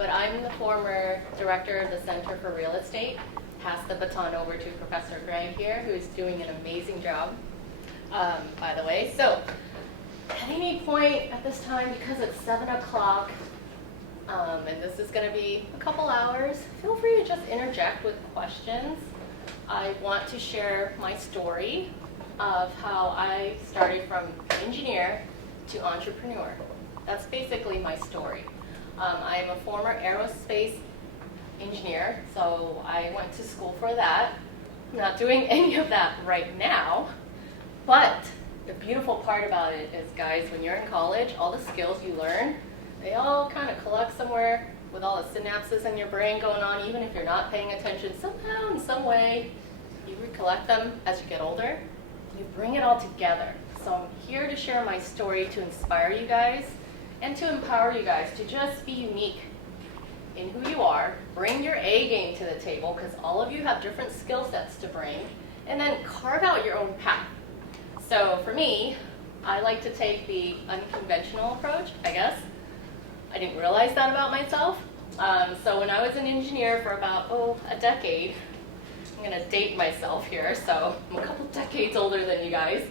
but I'm the former director of the Center for Real Estate. Pass the baton over to Professor Greg here, who is doing an amazing job, by the way. So at any point at this time, because it's 7 o'clock, and this is going to be a couple hours, feel free to just interject with questions. I want to share my story of how I started from engineer to entrepreneur. That's basically my story. I'm a former aerospace engineer, so I went to school for that. I'm not doing any of that right now, but the beautiful part about it is, guys, when you're in college, all the skills you learn, they all kind of collect somewhere with all the synapses in your brain going on, even if you're not paying attention. Somehow, in some way, you recollect them as you get older. You bring it all together. So I'm here to share my story to inspire you guys and to empower you guys to just be unique in who you are. Bring your A game to the table, because all of you have different skill sets to bring, and then carve out your own path. So for me, I like to take the unconventional approach, I guess. I didn't realize that about myself. So when I was an engineer for about, a decade, I'm going to date myself here, so I'm a couple decades older than you guys.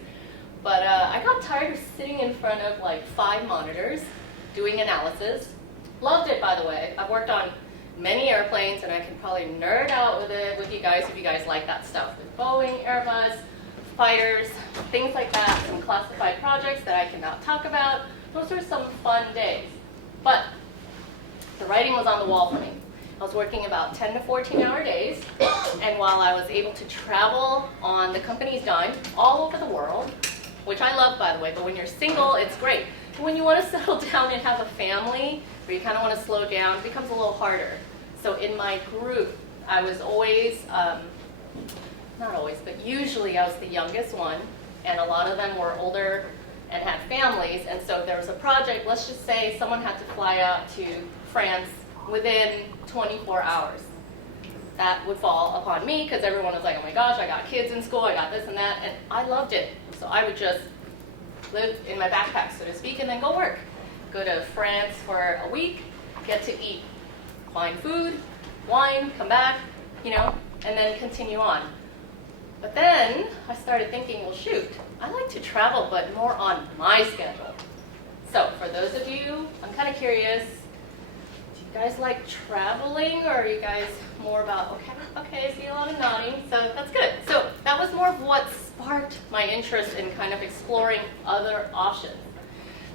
But I got tired of sitting in front of like 5 monitors doing analysis. Loved it, by the way. I've worked on many airplanes, and I can probably nerd out with it with you guys if you guys like that stuff. With Boeing, Airbus, fighters, things like that, some classified projects that I cannot talk about. Those are some fun days. But the writing was on the wall for me. I was working about 10 to 14-hour days, and while I was able to travel on the company's dime all over the world, which I love, by the way, but when you're single, it's great. But when you want to settle down and have a family, where you kind of want to slow down, it becomes a little harder. So in my group, I was always, not always, but usually I was the youngest one, and a lot of them were older and had families, and so there was a project, let's just say someone had to fly out to France within 24 hours. That would fall upon me, because everyone was like, oh my gosh, I got kids in school, I got this and that, and I loved it. So I would just live in my backpack, so to speak, and then go work. Go to France for a week, get to eat fine food, wine, come back, and then continue on. But then I started thinking, well, shoot, I like to travel, but more on my schedule. So for those of you, I'm kind of curious, do you guys like traveling, or are you guys more about, okay, I see a lot of nodding, so that's good. So that was more of what sparked my interest in kind of exploring other options.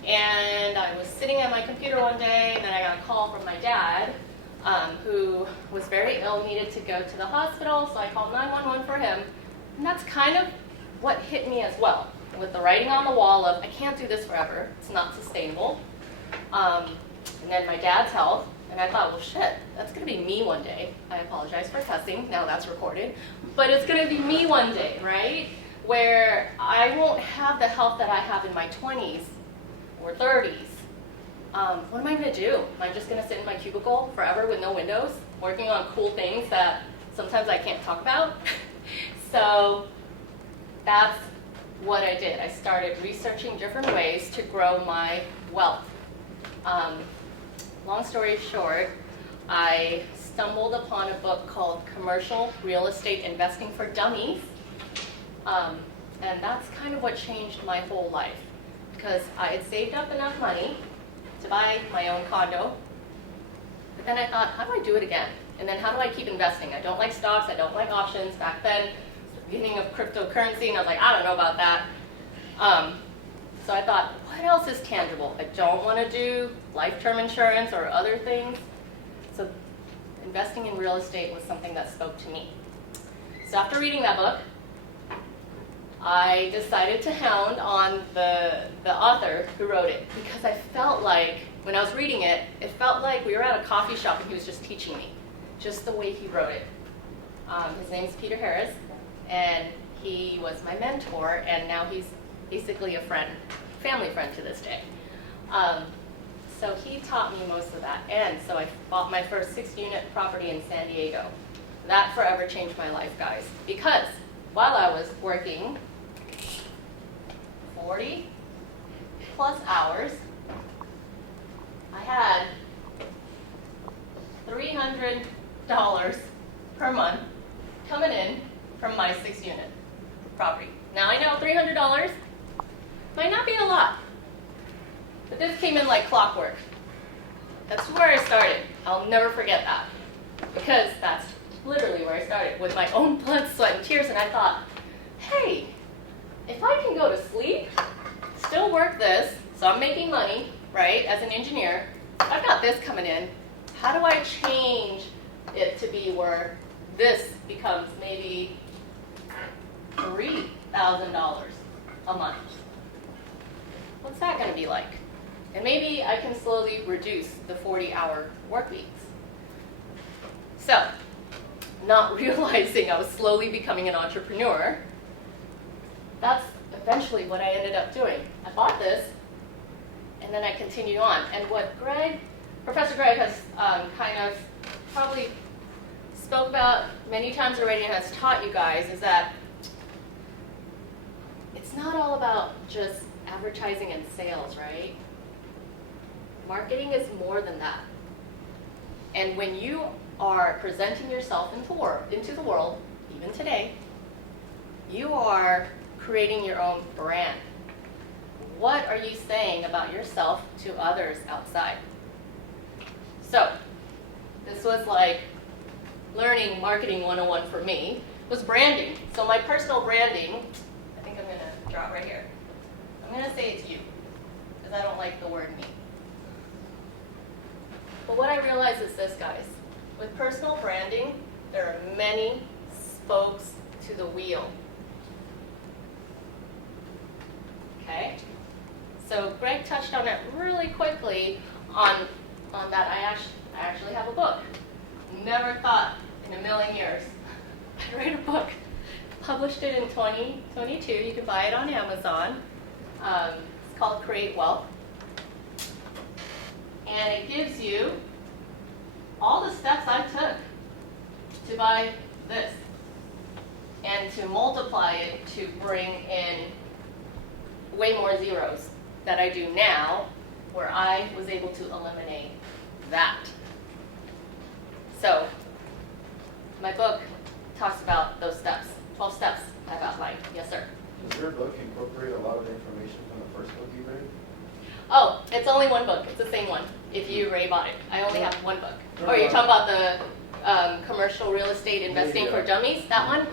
And I was sitting at my computer one day, and then I got a call from my dad, who was very ill, needed to go to the hospital, so I called 911 for him. And that's kind of what hit me as well, with the writing on the wall of, I can't do this forever, it's not sustainable. And then my dad's health, and I thought, well, shit, that's going to be me one day. I apologize for cussing, now that's recorded. But it's going to be me one day, right? Where I won't have the health that I have in my 20s or 30s. What am I going to do? Am I just going to sit in my cubicle forever with no windows, working on cool things that sometimes I can't talk about? So that's what I did. I started researching different ways to grow my wealth. Long story short, I stumbled upon a book called Commercial Real Estate Investing for Dummies. And that's kind of what changed my whole life, because I had saved up enough money to buy my own condo. But then I thought, how do I do it again? And then how do I keep investing? I don't like stocks, I don't like options. Back then, beginning of cryptocurrency, and I was like, I don't know about that. So I thought, what else is tangible? I don't want to do life-term insurance or other things. So investing in real estate was something that spoke to me. So after reading that book, I decided to hound on the author who wrote it, because I felt like, when I was reading it, it felt like we were at a coffee shop and he was just teaching me, just the way he wrote it. His name's Peter Harris, and he was my mentor, and now he's basically a friend, family friend to this day. So he taught me most of that, and so I bought my first 6-unit property in San Diego. That forever changed my life, guys, because while I was working 40 plus hours, I had $300 per month coming in from my 6-unit property. Now I know $300 might not be a lot, but this came in like clockwork. That's where I started. I'll never forget that, because that's literally where I started, with my own blood, sweat, and tears. And I thought, hey, if I can go to sleep, still work this, so I'm making money, right, as an engineer, I've got this coming in, how do I change it to be where this becomes maybe $3,000 a month? What's that going to be like? And maybe I can slowly reduce the 40-hour work weeks. So, not realizing I was slowly becoming an entrepreneur, that's eventually what I ended up doing. I bought this, and then I continued on. And what Professor Greg has kind of probably spoke about many times already and has taught you guys is that it's not all about just advertising and sales, right? Marketing is more than that. And when you are presenting yourself into the world, even today, you are creating your own brand. What are you saying about yourself to others outside? So, this was like learning marketing 101 for me, was branding. So my personal branding, I think I'm going to draw it right here. I'm going to say it's you, because I don't like the word me. But what I realize is this, guys. With personal branding, there are many spokes to the wheel. Okay? So Greg touched on it really quickly on that. I actually have a book. Never thought in a million years I'd write a book. Published it in 2022. You can buy it on Amazon. It's called Create Wealth. And it gives you all the steps I took to buy this and to multiply it to bring in way more zeros that I do now, where I was able to eliminate that. So my book talks about those steps, 12 steps I've outlined. Yes, sir. Does your book incorporate a lot of information from the first book you read? Oh, it's only one book. It's the same one. If you already bought it, I only have one book. Or you're talking about the commercial real estate investing for dummies? That one?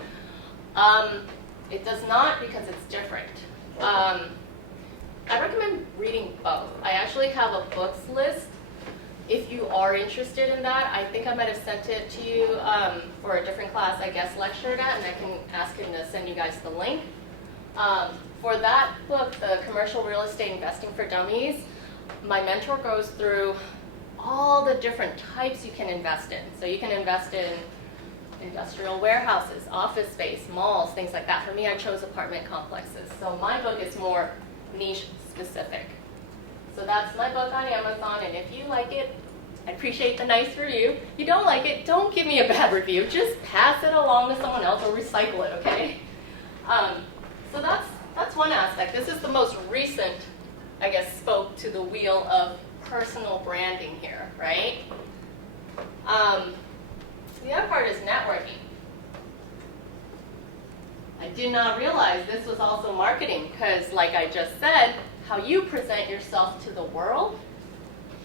It does not, because it's different. I recommend reading both. I actually have a books list. If you are interested in that, I think I might have sent it to you for a different class I guest lectured at, and I can ask him to send you guys the link. For that book, the Commercial Real Estate Investing for Dummies, my mentor goes through all the different types you can invest in. So you can invest in industrial warehouses, office space, malls, things like that. For me, I chose apartment complexes. So my book is more niche specific. So that's my book on Amazon, and if you like it, I appreciate the nice review. If you don't like it, don't give me a bad review. Just pass it along to someone else or recycle it, okay? So that's one aspect. This is the most recent, I guess, spoke to the wheel of personal branding here, right? The other part is networking. I did not realize this was also marketing, because like I just said, how you present yourself to the world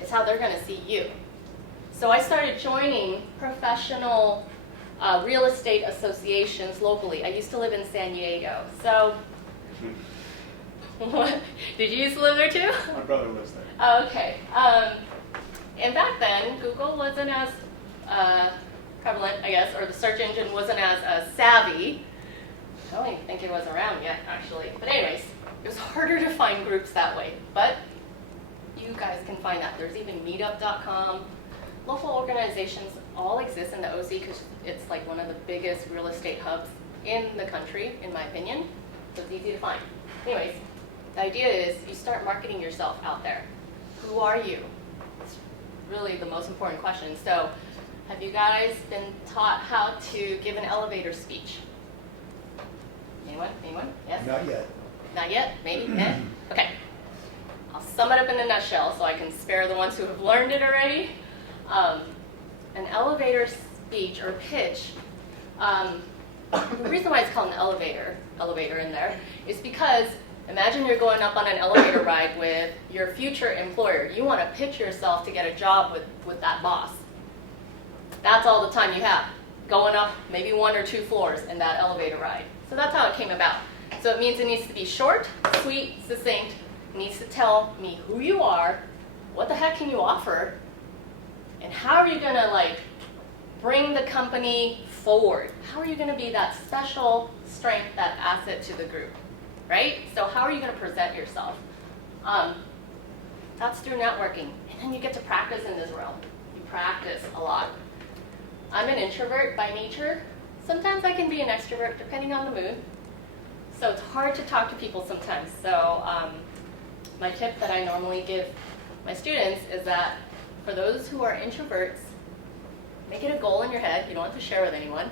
is how they're going to see you. So I started joining professional real estate associations locally. I used to live in San Diego. So, what? Did you used to live there too? My brother lives there. Oh, okay. And back then, Google wasn't as prevalent, I guess, or the search engine wasn't as savvy. I don't even think it was around yet, actually. But anyways, it was harder to find groups that way. But you guys can find that. There's even meetup.com. Local organizations all exist in the OC because it's like one of the biggest real estate hubs in the country, in my opinion. So it's easy to find. Anyways, the idea is you start marketing yourself out there. Who are you? It's really the most important question. So have you guys been taught how to give an elevator speech? Anyone? Anyone? Yes? Not yet. Not yet? Maybe? Yeah? Okay. I'll sum it up in a nutshell so I can spare the ones who have learned it already. an elevator speech or pitch, the reason why it's called an elevator in there, is because imagine you're going up on an elevator ride with your future employer. You want to pitch yourself to get a job with that boss. That's all the time you have, going up maybe 1 or 2 floors in that elevator ride. So that's how it came about. So it means it needs to be short, sweet, succinct. It needs to tell me who you are, what the heck can you offer, and how are you going to like bring the company forward? How are you going to be that special strength, that asset to the group, right? So how are you going to present yourself? That's through networking. And then you get to practice in this realm. You practice a lot. I'm an introvert by nature. Sometimes I can be an extrovert depending on the mood. So it's hard to talk to people sometimes. So my tip that I normally give my students is that for those who are introverts, make it a goal in your head. You don't have to share with anyone.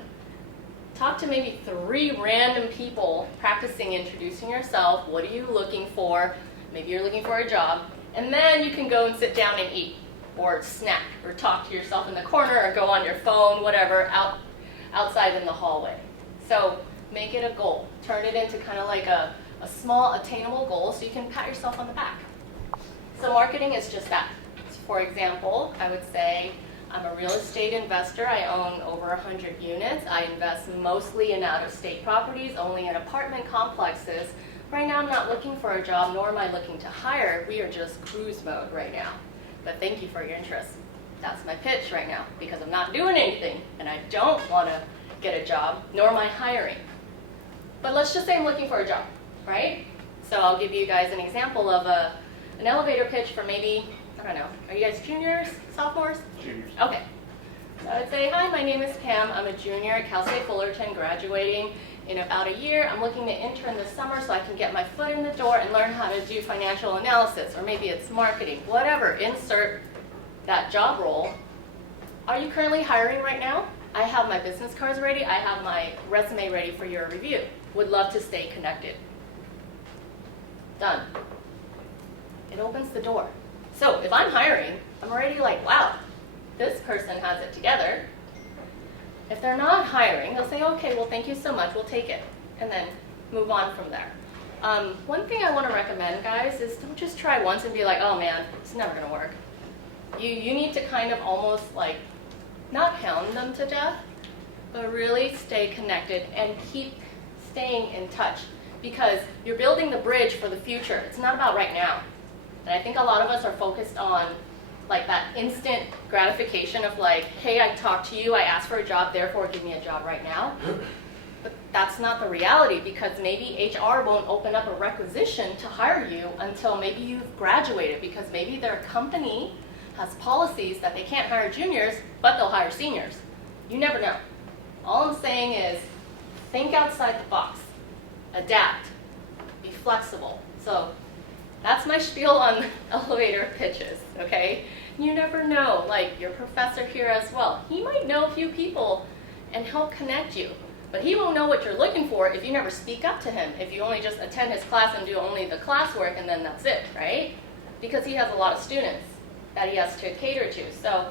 Talk to maybe 3 random people practicing introducing yourself. What are you looking for? Maybe you're looking for a job. And then you can go and sit down and eat or snack or talk to yourself in the corner or go on your phone, whatever, outside in the hallway. So make it a goal. Turn it into kind of like a small attainable goal so you can pat yourself on the back. So marketing is just that. For example, I would say I'm a real estate investor. I own over 100 units. I invest mostly in out-of-state properties, only in apartment complexes. Right now I'm not looking for a job, nor am I looking to hire. We are just cruise mode right now. But thank you for your interest. That's my pitch right now, because I'm not doing anything, and I don't want to get a job, nor am I hiring. But let's just say I'm looking for a job, right? So I'll give you guys an example of an elevator pitch for maybe, I don't know, are you guys juniors, sophomores? Juniors. Okay. So I would say, hi, my name is Pam. I'm a junior at Cal State Fullerton, graduating in about a year. I'm looking to intern this summer so I can get my foot in the door and learn how to do financial analysis, or maybe it's marketing, whatever. Insert that job role. Are you currently hiring right now? I have my business cards ready. I have my resume ready for your review. Would love to stay connected. Done. It opens the door. So if I'm hiring, I'm already like, wow, this person has it together. If they're not hiring, they'll say, okay, well, thank you so much, we'll take it, and then move on from there. One thing I want to recommend, guys, is don't just try once and be like, oh man, it's never going to work. You need to kind of almost like, not hound them to death, but really stay connected and keep staying in touch, because you're building the bridge for the future. It's not about right now. And I think a lot of us are focused on like that instant gratification of like, hey, I talked to you, I asked for a job, therefore give me a job right now. But that's not the reality, because maybe HR won't open up a requisition to hire you until maybe you've graduated, because maybe their company has policies that they can't hire juniors, but they'll hire seniors. You never know. All I'm saying is think outside the box, adapt, be flexible. So that's my spiel on elevator pitches, okay? You never know, like your professor here as well. He might know a few people and help connect you, but he won't know what you're looking for if you never speak up to him, if you only just attend his class and do only the classwork and then that's it, right? Because he has a lot of students that he has to cater to. So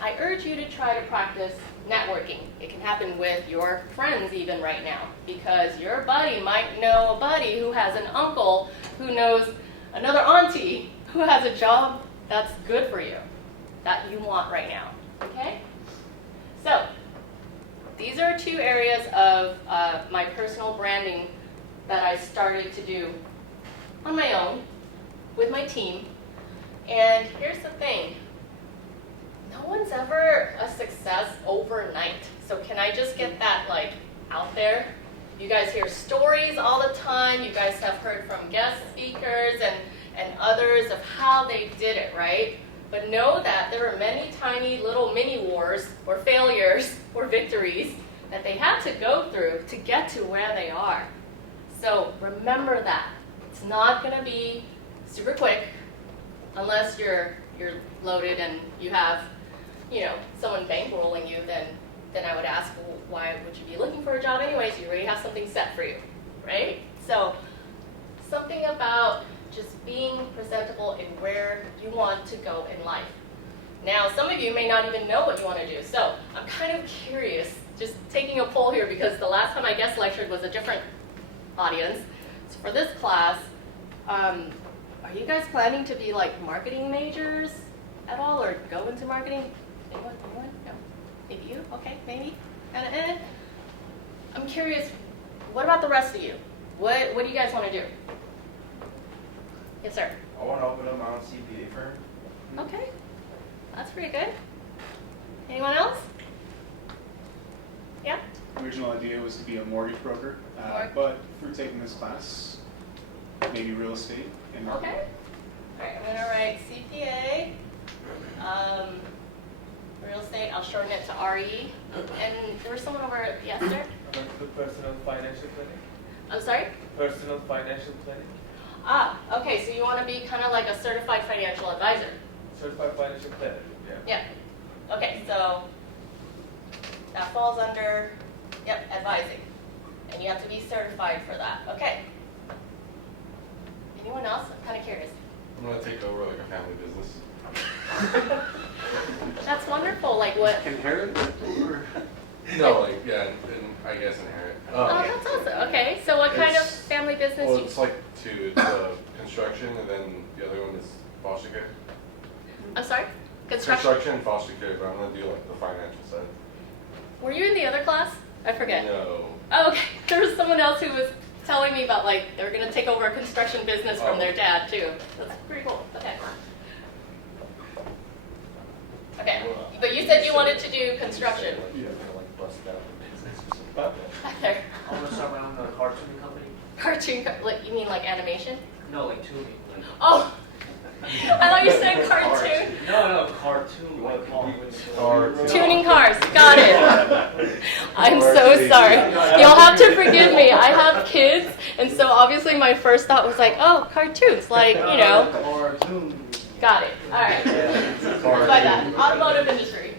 I urge you to try to practice networking. It can happen with your friends even right now, because your buddy might know a buddy who has an uncle who knows another auntie who has a job that's good for you, that you want right now, okay? So these are 2 areas of my personal branding that I started to do on my own with my team. And here's the thing, no one's ever a success overnight. So can I just get that like out there? You guys hear stories all the time. You guys have heard from guest speakers and others of how they did it, right? But know that there are many tiny little mini wars or failures or victories that they had to go through to get to where they are. So remember that. It's not going to be super quick unless you're loaded and you have, you know, someone bankrolling you, then I would ask, well, why would you be looking for a job anyways? You already have something set for you, right? So something about just being presentable in where you want to go in life. Now, some of you may not even know what you want to do, so I'm kind of curious, just taking a poll here, because the last time I guest lectured was a different audience. So for this class, are you guys planning to be like marketing majors at all, or go into marketing? Anyone? No? Maybe you? Okay, maybe? I'm curious, what about the rest of you? What do you guys want to do? Yes, sir. I want to open up my own CPA firm. Okay, that's pretty good. Anyone else? Yeah? The original idea was to be a mortgage broker, but through taking this class, maybe real estate and marketing. Okay. All right, I'm gonna write CPA, real estate. I'll shorten it to RE. And there was someone over. Yes, sir. The personal financial planning. I'm sorry. Personal financial planning. Ah, okay. So you want to be kind of like a certified financial advisor. Certified financial planner. Yeah. Yeah. Okay, so that falls under, advising. And you have to be certified for that. Okay. Anyone else? I'm kind of curious. I'm gonna take over like a family business. That's wonderful. Like what? Inherit? Or? No, like yeah, and I guess inherit. Oh, that's awesome. Okay, so what kind of It's- family business? Well, you... it's like two. It's construction, and then the other one is foster care. I'm sorry? Construction? Construction and foster care, but I'm gonna do like the financial side. Were you in the other class? I forget. No. Oh, okay. There was someone else who was telling me about like they're going to take over a construction business from their dad too. That's pretty cool. Okay. Okay. But you said you wanted to do construction. Yeah, like bust out the business or something. Back there. I want to start my own cartoon company. Like you mean like animation? No, like tuning. Like, Oh, I thought you said cartoon. no, cartoon. Like Cartoon. Tuning cars. Got it. I'm so sorry. You'll have to forgive me. I have kids, and so obviously my first thought was like, oh, cartoons, like, you know. Cartoon. Got it. All right. By that. Automotive industry.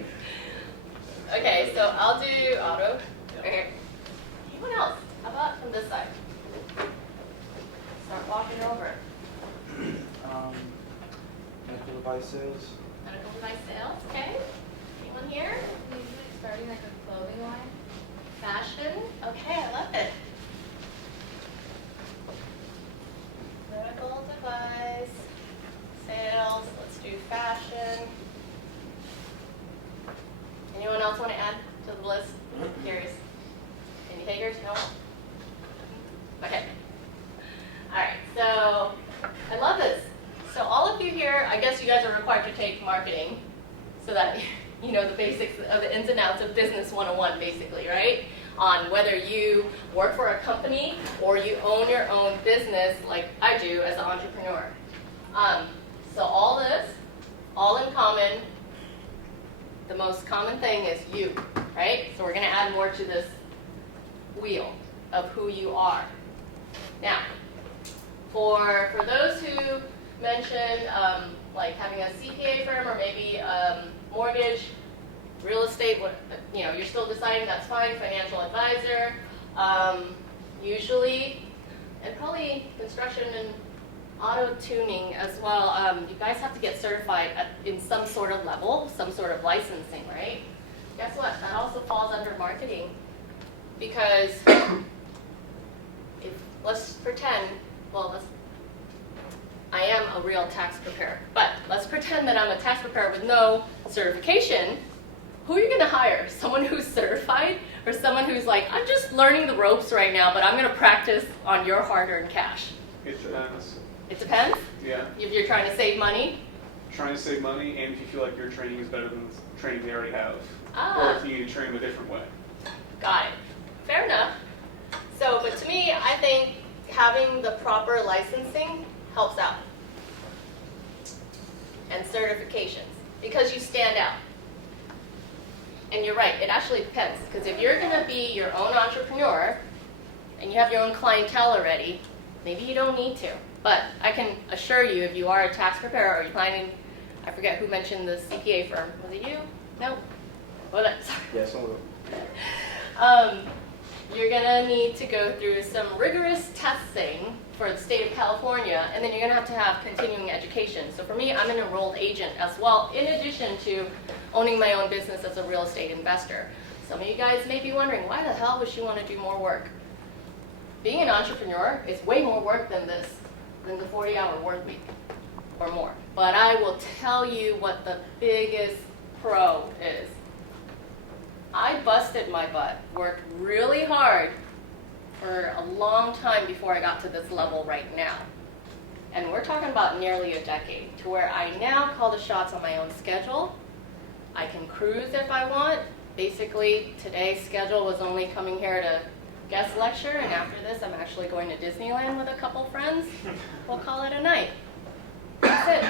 Okay, so I'll do auto. Okay. Anyone else? How about from this side? Start walking over. Medical devices. Medical device sales. Okay. Anyone here? Usually starting like a clothing line. Fashion. Okay, I love it. Medical device sales. Let's do fashion. Anyone else want to add to the list? Curious. Any takers? No? Okay. All right, so I love this. So all of you here, I guess you guys are required to take marketing so that you know the basics of the ins and outs of business 101 basically, right? On whether you work for a company or you own your own business like I do as an entrepreneur. So all this, all in common, the most common thing is you, right? So we're going to add more to this wheel of who you are. Now, for those who mentioned like having a CPA firm or maybe mortgage, real estate, what, you know, you're still deciding, that's fine, financial advisor, usually, and probably construction and auto tuning as well. You guys have to get certified in some sort of level, some sort of licensing, right? Guess what? That also falls under marketing because if let's pretend, well, I am a real tax preparer, but let's pretend that I'm a tax preparer with no certification. Who are you going to hire? Someone who's certified or someone who's like, I'm just learning the ropes right now, but I'm going to practice on your hard-earned cash? It depends. It depends. Yeah. If you're trying to save money. Trying to save money, and if you feel like your training is better than the training they already have. Ah. Or if you need to train them a different way. Got it. Fair enough. So, but to me, I think having the proper licensing helps out. And certifications, because you stand out. And you're right, it actually depends. Because if you're going to be your own entrepreneur, and you have your own clientele already, maybe you don't need to. But I can assure you, if you are a tax preparer or you're planning, I forget who mentioned the CPA firm. Was it you? No? Well, sorry. Yeah, some of them. you're gonna need to go through some rigorous testing for the state of California, and then you're gonna have to have continuing education. So for me, I'm an enrolled agent as well, in addition to owning my own business as a real estate investor. Some of you guys may be wondering, why the hell would she want to do more work? Being an entrepreneur is way more work than this, than the 40-hour work week or more. But I will tell you what the biggest pro is. I busted my butt, worked really hard for a long time before I got to this level right now. And we're talking about nearly a decade, to where I now call the shots on my own schedule. I can cruise if I want. Basically, today's schedule was only coming here to guest lecture, and after this I'm actually going to Disneyland with a couple friends. We'll call it a night. That's it.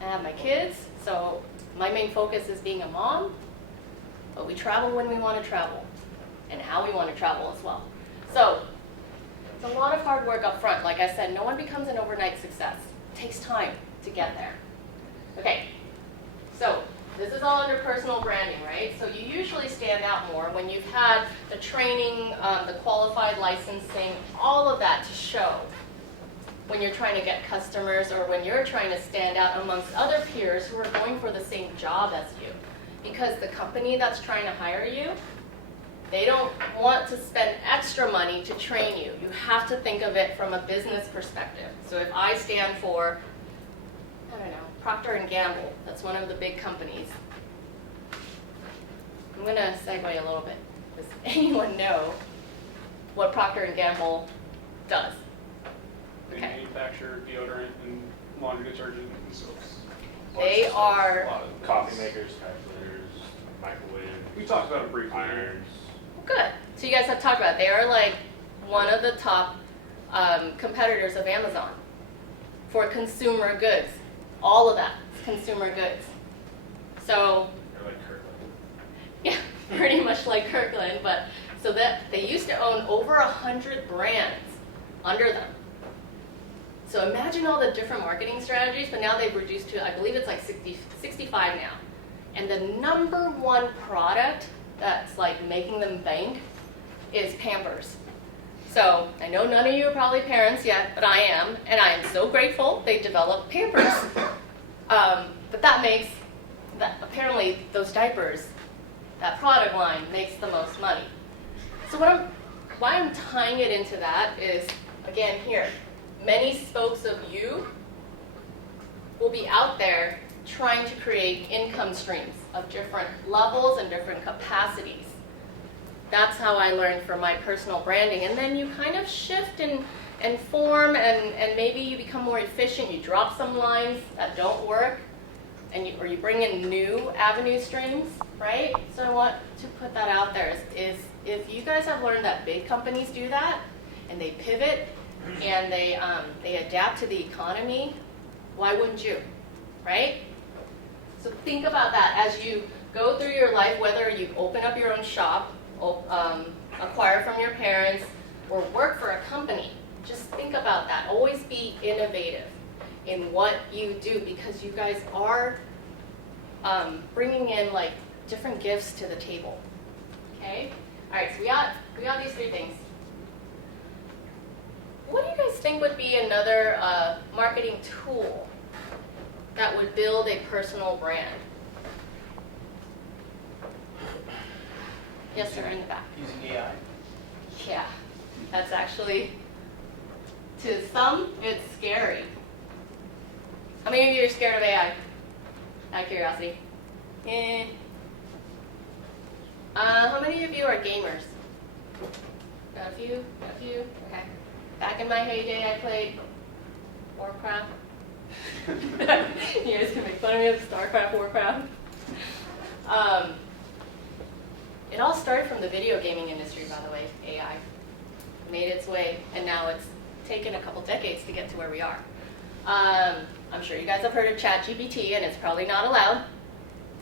I have my kids, so my main focus is being a mom, but we travel when we want to travel, and how we want to travel as well. So, it's a lot of hard work up front. Like I said, no one becomes an overnight success. It takes time to get there. Okay, so this is all under personal branding, right? So you usually stand out more when you've had the training, the qualified licensing, all of that to show when you're trying to get customers or when you're trying to stand out amongst other peers who are going for the same job as you. Because the company that's trying to hire you, they don't want to spend extra money to train you. You have to think of it from a business perspective. So if I stand for, I don't know, Procter & Gamble, that's one of the big companies. I'm going to segue a little bit. Does anyone know what Procter & Gamble does? They Okay. manufacture deodorant and laundry detergent and soaps. They are, Coffee makers, typewriters, microwave, We talked about it briefly. irons. good. So you guys have talked about it. They are like one of the top competitors of Amazon for consumer goods. All of that is consumer goods. So They're like Kirkland. yeah, pretty much like Kirkland, but so that they used to own over 100 brands under them. So imagine all the different marketing strategies, but now they've reduced to, I believe it's like 65 now. And the number one product that's like making them bank is Pampers. So I know none of you are probably parents yet, but I am, and I am so grateful they developed Pampers. But that makes, apparently those diapers, that product line makes the most money. So why I'm tying it into that is, again here, many spokes of you will be out there trying to create income streams of different levels and different capacities. That's how I learned from my personal branding. And then you kind of shift and form, and maybe you become more efficient. You drop some lines that don't work, and or you bring in new avenue streams, right? So I want to put that out there is if you guys have learned that big companies do that, and they pivot, and they adapt to the economy, why wouldn't you, right? So think about that as you go through your life, whether you open up your own shop, acquire from your parents, or work for a company. Just think about that. Always be innovative in what you do, because you guys are bringing in like different gifts to the table. Okay? All right. So we got these three things. What do you guys think would be another marketing tool that would build a personal brand? Yes, sir, in the back. Using AI. Yeah, that's actually, to some, it's scary. How many of you are scared of AI? Out of curiosity. How many of you are gamers? Got a few? Okay. Back in my heyday, I played Warcraft. You guys can make fun of me of StarCraft, Warcraft. It all started from the video gaming industry, by the way, AI. Made its way, and now it's taken a couple decades to get to where we are. I'm sure you guys have heard of ChatGPT, and it's probably not allowed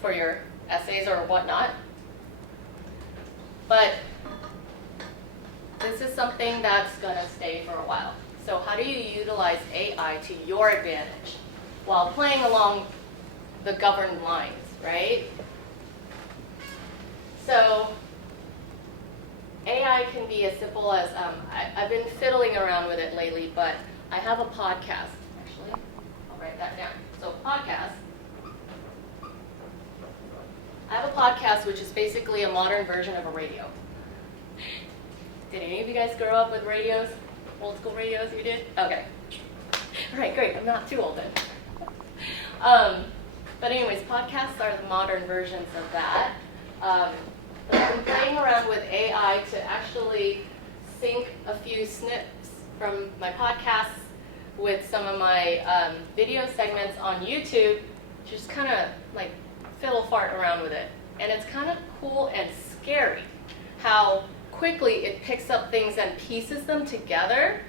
for your essays or whatnot. But this is something that's going to stay for a while. So how do you utilize AI to your advantage while playing along the governed lines, right? So AI can be as simple as, I've been fiddling around with it lately, but I have a podcast. Actually, I'll write that down. So podcast. I have a podcast which is basically a modern version of a radio. Did any of you guys grow up with radios? Old school radios, you did? Okay. All right, great. I'm not too old then. But anyways, podcasts are the modern versions of that. But I've been playing around with AI to actually sync a few snips from my podcasts with some of my video segments on YouTube, just kind of like fiddle fart around with it. And it's kind of cool and scary how quickly it picks up things and pieces them together.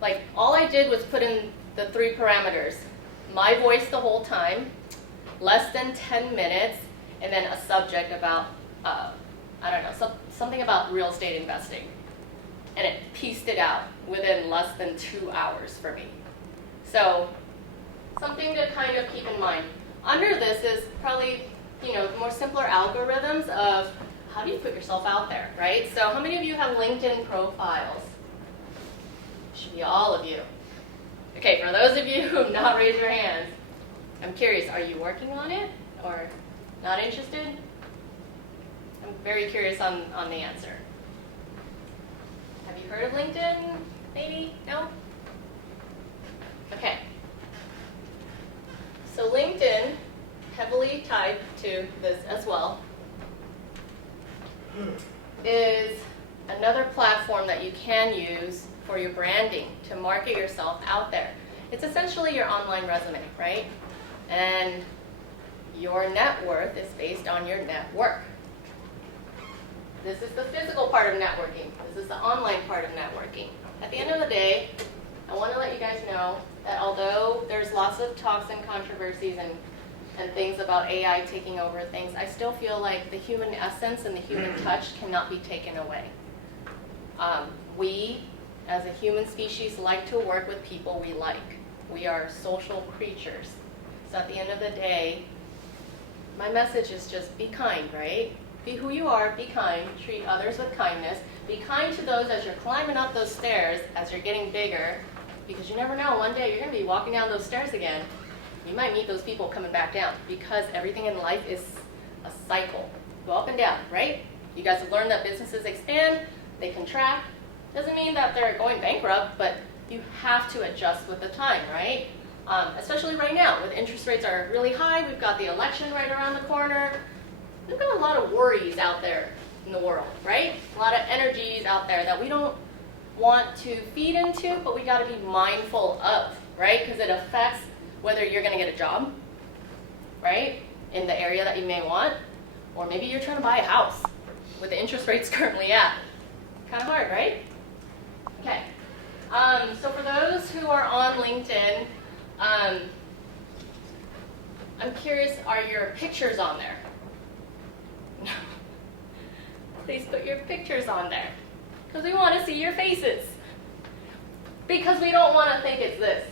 Like all I did was put in the 3 parameters: my voice the whole time, less than 10 minutes, and then a subject about, I don't know, something about real estate investing. And it pieced it out within less than 2 hours for me. So something to kind of keep in mind. Under this is probably, more simpler algorithms of how do you put yourself out there, right? So how many of you have LinkedIn profiles? Should be all of you. Okay, for those of you who have not raised your hands, I'm curious, are you working on it or not interested? I'm very curious on the answer. Have you heard of LinkedIn? Maybe? No? Okay. So LinkedIn, heavily tied to this as well, is another platform that you can use for your branding to market yourself out there. It's essentially your online resume, right? And your net worth is based on your network. This is the physical part of networking. This is the online part of networking. At the end of the day, I want to let you guys know that although there's lots of talks and controversies and things about AI taking over things, I still feel like the human essence and the human touch cannot be taken away. We, as a human species, like to work with people we like. We are social creatures. So at the end of the day, my message is just be kind, right? Be who you are, be kind, treat others with kindness, be kind to those as you're climbing up those stairs, as you're getting bigger, because you never know, one day you're going to be walking down those stairs again. You might meet those people coming back down, because everything in life is a cycle. Go up and down, right? You guys have learned that businesses expand, they contract. Doesn't mean that they're going bankrupt, but you have to adjust with the time, right? Especially right now, with interest rates are really high, we've got the election right around the corner. We've got a lot of worries out there in the world, right? A lot of energies out there that we don't want to feed into, but we got to be mindful of, right? Because it affects whether you're going to get a job, right, in the area that you may want, or maybe you're trying to buy a house with the interest rates currently at. Kind of hard, right? Okay. So for those who are on LinkedIn, I'm curious, are your pictures on there? No. Please put your pictures on there, because we want to see your faces. Because we don't want to think it's this.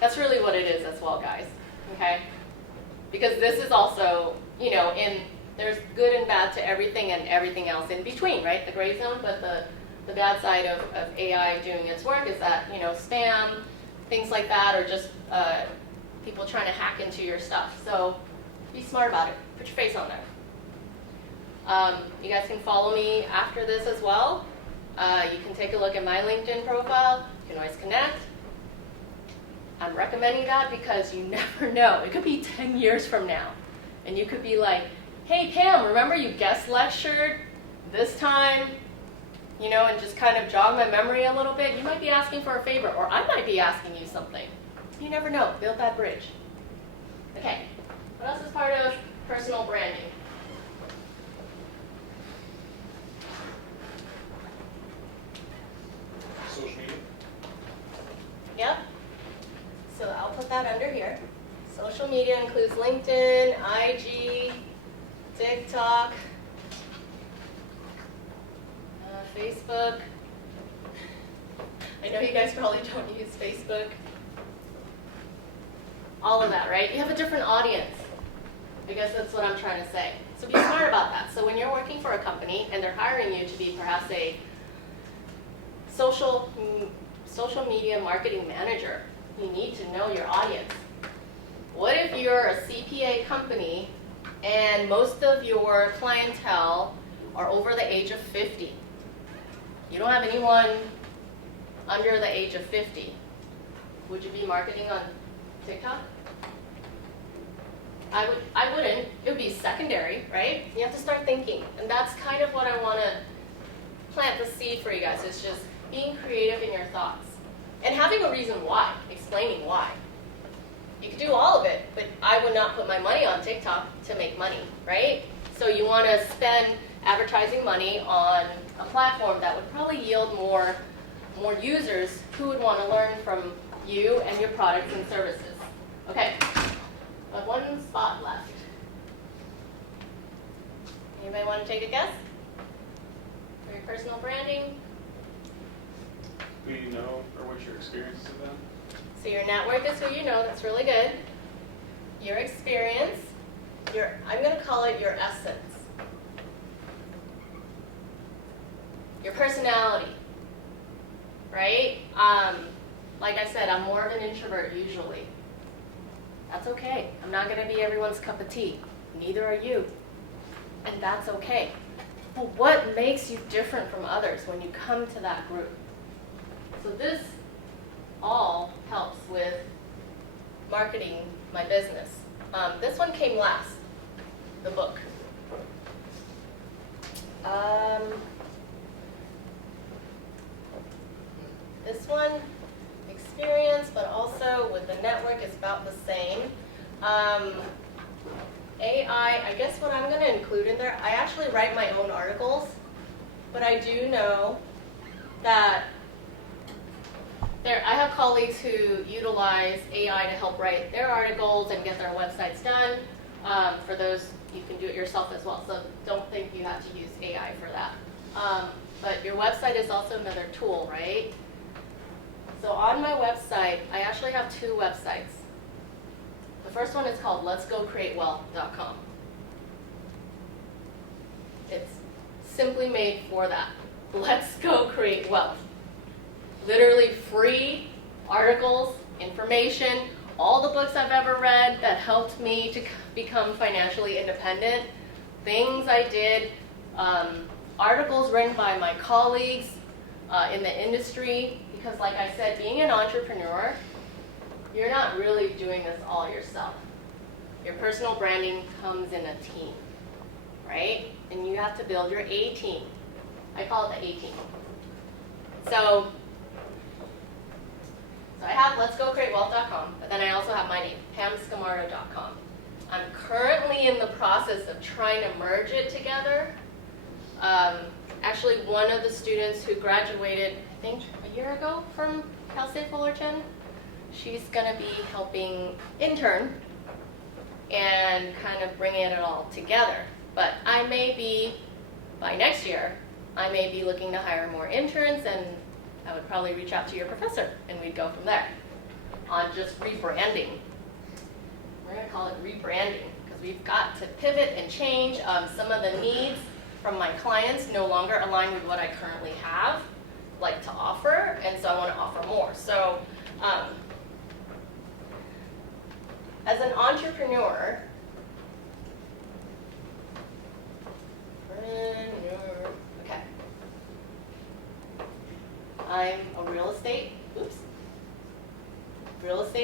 That's really what it is as well, guys. Okay? Because this is also, there's good and bad to everything and everything else in between, right? The gray zone, but the bad side of AI doing its work is that, spam, things like that, or just people trying to hack into your stuff. So be smart about it. Put your face on there. You guys can follow me after this as well. You can take a look at my LinkedIn profile. You can always connect. I'm recommending that because you never know. It could be 10 years from now. And you could be like, hey, Pam, remember you guest lectured this time? And just kind of jog my memory a little bit. You might be asking for a favor, or I might be asking you something. You never know. Build that bridge. Okay. What else is part of personal branding? Social media. Yep. So I'll put that under here. Social media includes LinkedIn, IG, TikTok, Facebook. I know you guys probably don't use Facebook. All of that, right? You have a different audience. I guess that's what I'm trying to say. So be smart about that. So when you're working for a company and they're hiring you to be perhaps a social media marketing manager, you need to know your audience. What if you're a CPA company and most of your clientele are over the age of 50? You don't have anyone under the age of 50. Would you be marketing on TikTok? I wouldn't. It would be secondary, right? You have to start thinking. And that's kind of what I want to plant the seed for you guys, is just being creative in your thoughts. And having a reason why, explaining why. You could do all of it, but I would not put my money on TikTok to make money, right? So you want to spend advertising money on a platform that would probably yield more users who would want to learn from you and your products and services. Okay, I have one spot left. Anybody want to take a guess? For your personal branding? Who you know or what your experiences have been? So your network is who you know, that's really good. Your experience, I'm going to call it your essence. Your personality, right? Like I said, I'm more of an introvert usually. That's okay. I'm not going to be everyone's cup of tea. Neither are you. And that's okay. But what makes you different from others when you come to that group? So this all helps with marketing my business. This one came last, the book. This one, experience, but also with the network is about the same. AI, I guess what I'm going to include in there, I actually write my own articles, but I do know that I have colleagues who utilize AI to help write their articles and get their websites done. For those, you can do it yourself as well, so don't think you have to use AI for that. But your website is also another tool, right? So on my website, I actually have two websites. The first one is called letsgocreatewealth.com. It's simply made for that. Let's go create wealth. Literally free articles, information, all the books I've ever read that helped me to become financially independent, things I did, articles written by my colleagues in the industry, because like I said, being an entrepreneur, you're not really doing this all yourself. Your personal branding comes in a team, right? And you have to build your A team. I call it the A team. So I have letsgocreatewealth.com, but then I also have my name, pamscamardo.com. I'm currently in the process of trying to merge it together. Actually, one of the students who graduated, I think, a year ago from Cal State Fullerton, she's going to be helping intern and kind of bringing it all together. But I may be, by next year, I may be looking to hire more interns, and I would probably reach out to your professor, and we'd go from there on just rebranding. We're going to call it rebranding, because we've got to pivot and change. Some of the needs from my clients no longer align with what I currently have, like to offer, and so I want to offer more. So as an entrepreneur, okay, I'm a real estate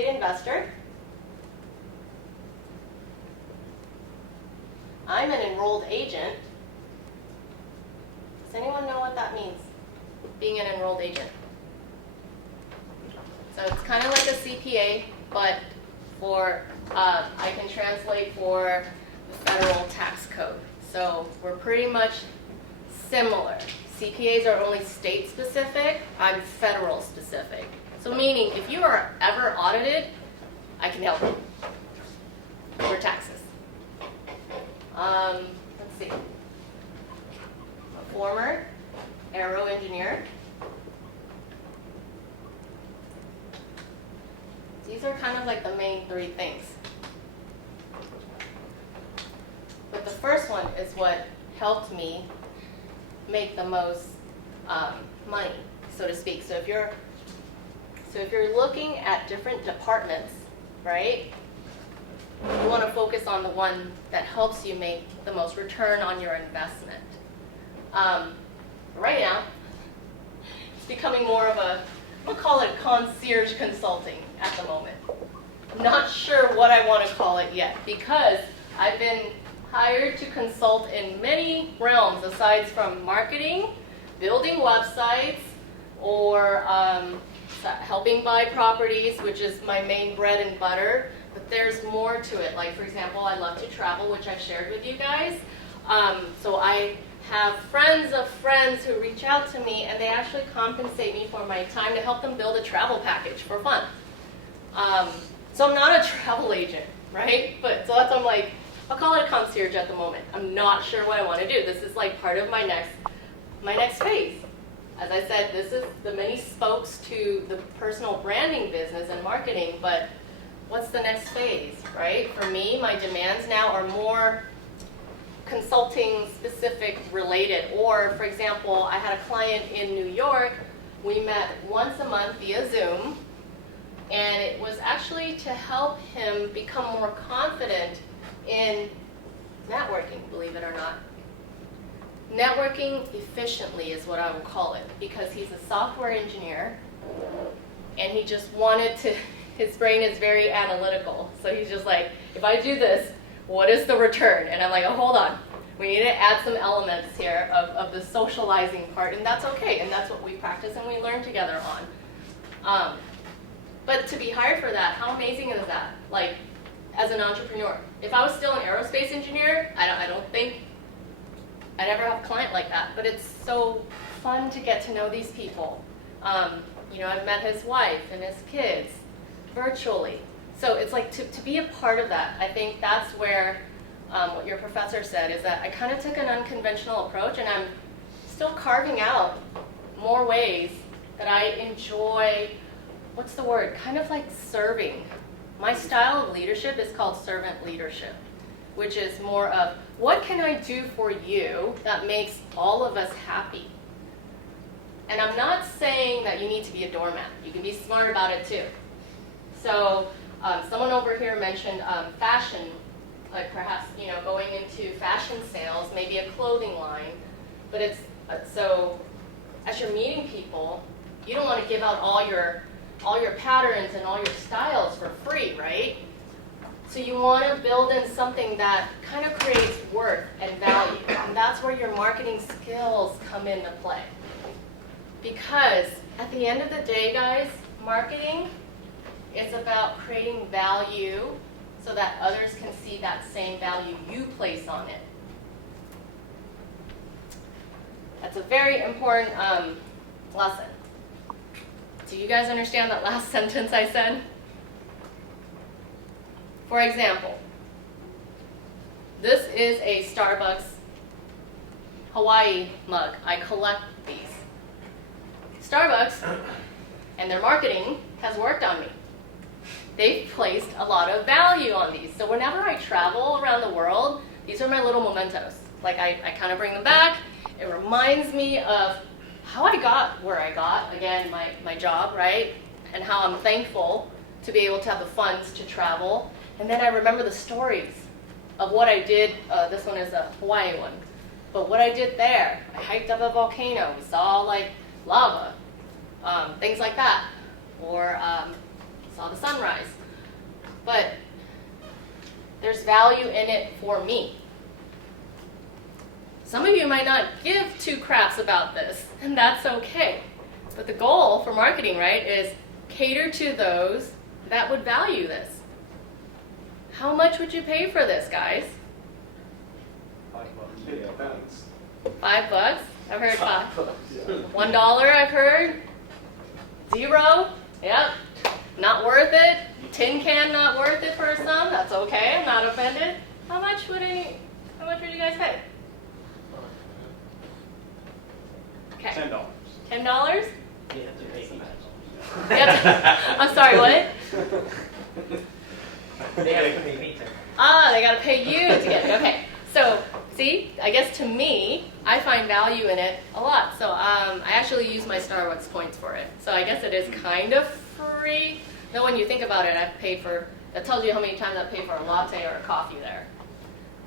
investor. I'm an enrolled agent. Does anyone know what that means, being an enrolled agent? So it's kind of like a CPA, but for, I can translate for the federal tax code. So we're pretty much similar. CPAs are only state specific, I'm federal specific. So meaning, if you are ever audited, I can help you for taxes. Let's see. A former aero engineer. These are kind of like the main three things. first one is what helped me make the most money, so to speak. So if you're looking at different departments, right, you want to focus on the one that helps you make the most return on your investment. Right now, it's becoming more of a, we'll call it concierge consulting at the moment. I'm not sure what I want to call it yet, because I've been hired to consult in many realms aside from marketing, building websites, or helping buy properties, which is my main bread and butter. But there's more to it. Like, for example, I love to travel, which I've shared with you guys. So I have friends of friends who reach out to me, and they actually compensate me for my time to help them build a travel package for fun. So I'm not a travel agent, right? But so that's why I'm like, I'll call it a concierge at the moment. I'm not sure what I want to do. This is like part of my next phase. As I said, this is the many spokes to the personal branding business and marketing, but what's the next phase, right? For me, my demands now are more consulting specific related. Or, for example, I had a client in New York. We met once a month via Zoom, and it was actually to help him become more confident in networking, believe it or not. Networking efficiently is what I would call it, because he's a software engineer, and he just wanted to, his brain is very analytical. So he's just like, if I do this, what is the return? And I'm like, oh, hold on. We need to add some elements here of the socializing part, and that's okay. And that's what we practice and we learn together on. But to be hired for that, how amazing is that? Like, as an entrepreneur. If I was still an aerospace engineer, I don't think I'd ever have a client like that. But it's so fun to get to know these people. You know, I've met his wife and his kids virtually. So it's like to be a part of that. I think that's where what your professor said is that I kind of took an unconventional approach, and I'm still carving out more ways that I enjoy, what's the word, kind of like serving. My style of leadership is called servant leadership, which is more of what can I do for you that makes all of us happy? And I'm not saying that you need to be a doormat. You can be smart about it too. So someone over here mentioned fashion, like perhaps, you know, going into fashion sales, maybe a clothing line. But it's so as you're meeting people, you don't want to give out all your patterns and all your styles for free, right? So you want to build in something that kind of creates worth and value. And that's where your marketing skills come into play. Because at the end of the day, guys, marketing is about creating value so that others can see that same value you place on it. That's a very important lesson. Do you guys understand that last sentence I said? For example, this is a Starbucks Hawaii mug. I collect these. Starbucks and their marketing has worked on me. They've placed a lot of value on these. So whenever I travel around the world, these are my little mementos. Like I kind of bring them back. It reminds me of how I got where I got, again, my job, right? And how I'm thankful to be able to have the funds to travel. And then I remember the stories of what I did. This one is a Hawaii one. But what I did there, I hiked up a volcano, we saw like lava, things like that. Or saw the sunrise. But there's value in it for me. Some of you might not give two craps about this, and that's okay. But the goal for marketing, right, is cater to those that would value this. How much would you pay for this, guys? It depends. $5? I've heard $5. $1 I've heard. $0? Yep. Not worth it. Tin can not worth it for some. That's okay. I'm not offended. How much would you guys pay? Okay. $10. $10? You have to pay me. I'm sorry, what? They have to pay me. Ah, they gotta pay you to get it. Okay. So See, I guess to me, I find value in it a lot. So I actually use my Starbucks points for it. So I guess it is kind of free. Though when you think about it, I've paid for, that tells you how many times I've paid for a latte or a coffee there.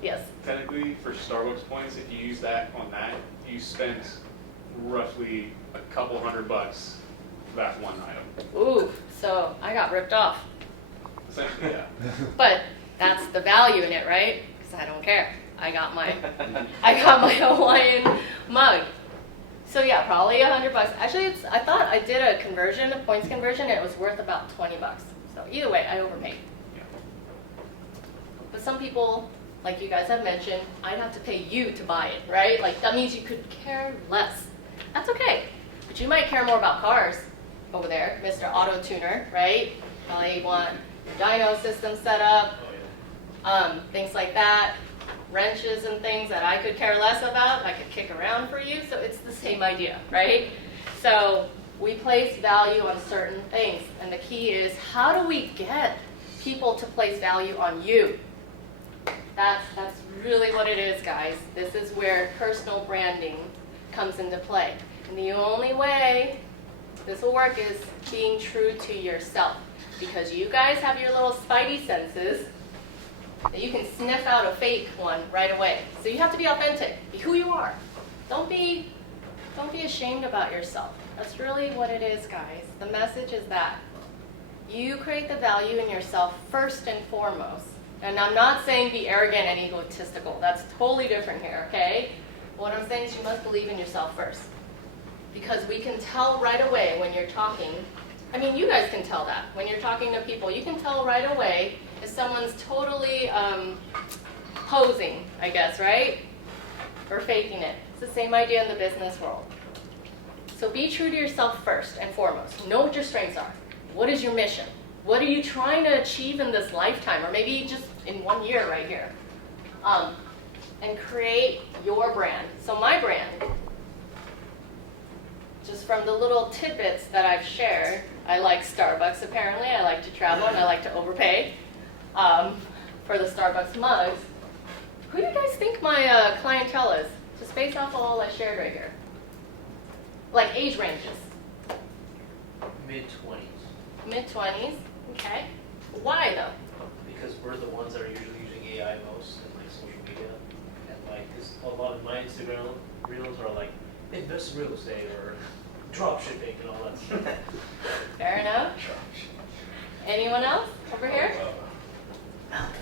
Yes. Technically, for Starbucks points, if you use that on that, you spend roughly a couple $100 for that one item. Ooh, so I got ripped off. Essentially, yeah. But that's the value in it, right? Because I don't care. I got my Hawaiian mug. So yeah, probably $100. Actually, I thought I did a conversion, a points conversion, and it was worth about $20. So either way, I overpaid. Yeah. But some people, like you guys have mentioned, I'd have to pay you to buy it, right? Like that means you could care less. That's okay. But you might care more about cars over there, Mr. Auto Tuner, right? Probably want your dyno system set up, things like that. Wrenches and things that I could care less about, I could kick around for you. So it's the same idea, right? So we place value on certain things. And the key is, how do we get people to place value on you? That's really what it is, guys. This is where personal branding comes into play. And the only way this will work is being true to yourself. Because you guys have your little spidey senses that you can sniff out a fake one right away. So you have to be authentic. Be who you are. Don't be ashamed about yourself. That's really what it is, guys. The message is that you create the value in yourself first and foremost. And I'm not saying be arrogant and egotistical. That's totally different here, okay? What I'm saying is you must believe in yourself first. Because we can tell right away when you're talking. I mean, you guys can tell that. When you're talking to people, you can tell right away if someone's totally posing, I guess, right? Or faking it. It's the same idea in the business world. So be true to yourself first and foremost. Know what your strengths are. What is your mission? What are you trying to achieve in this lifetime, or maybe just in 1 year right here? And create your brand. So my brand, just from the little tidbits that I've shared, I like Starbucks apparently, I like to travel, and I like to overpay for the Starbucks mugs. Who do you guys think my clientele is? Just based off all I shared right here. Like age ranges. Mid-20s. Mid-20s, okay. Why though? Because we're the ones that are usually using AI most in like social media. And like, cause a lot of my Instagram reels are like, invest in real estate or drop shipping and all that stuff. Fair enough. Anyone else over here?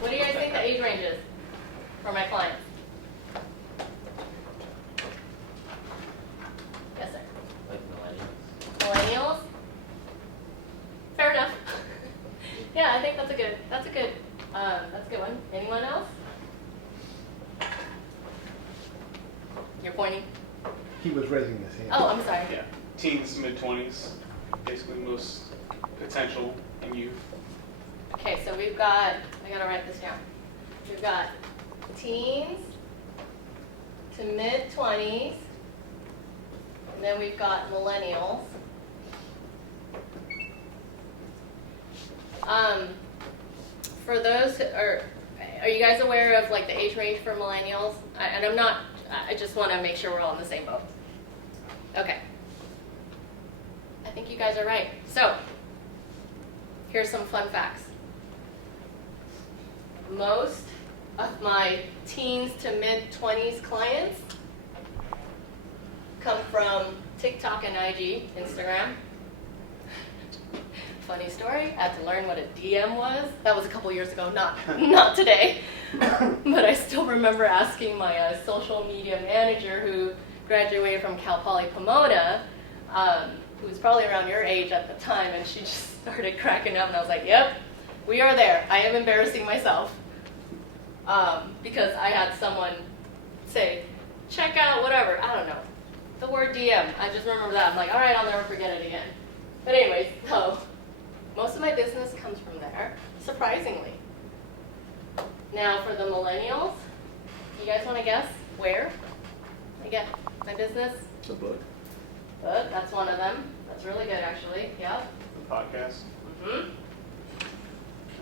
What do you guys think the age range is for my clients? Yes, sir. Like millennials. Millennials? Fair enough. Yeah, I think that's a good one. Anyone else? You're pointing? He was raising his hand. Oh, I'm sorry. Yeah. Teens, mid-20s, basically most potential in youth. Okay, so we've got, I gotta write this down. We've got teens to mid-20s, and then we've got millennials. For those who are you guys aware of like the age range for millennials? And I'm not, I just want to make sure we're all in the same boat. Okay. I think you guys are right. So, here's some fun facts. Most of my teens to mid-20s clients come from TikTok and IG, Instagram. Funny story, I had to learn what a DM was. That was a couple years ago, not today. But I still remember asking my social media manager who graduated from Cal Poly Pomona, who was probably around your age at the time, and she just started cracking up, and I was like, yep, we are there. I am embarrassing myself. Because I had someone say, check out whatever, I don't know, the word DM. I just remember that. I'm like, all right, I'll never forget it again. But anyways, so most of my business comes from there, surprisingly. Now for the millennials, you guys want to guess where I get my business? The book. Book, that's one of them. That's really good, actually. Yep. The podcast Mm-hmm.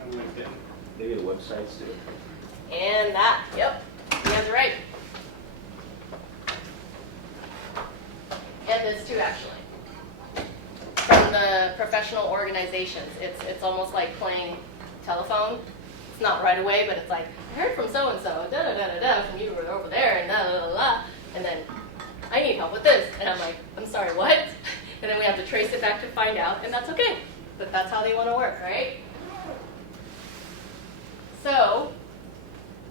and LinkedIn. Maybe the websites too. And that. Yep. You guys are right. this too, actually. From the professional organizations, it's almost like playing telephone. It's not right away, but it's like, I heard from so-and-so, da-da-da-da-da, from you were over there, and da-da-da-da, and then, I need help with this. And I'm like, I'm sorry, what? And then we have to trace it back to find out, and that's okay. But that's how they want to work, right? So,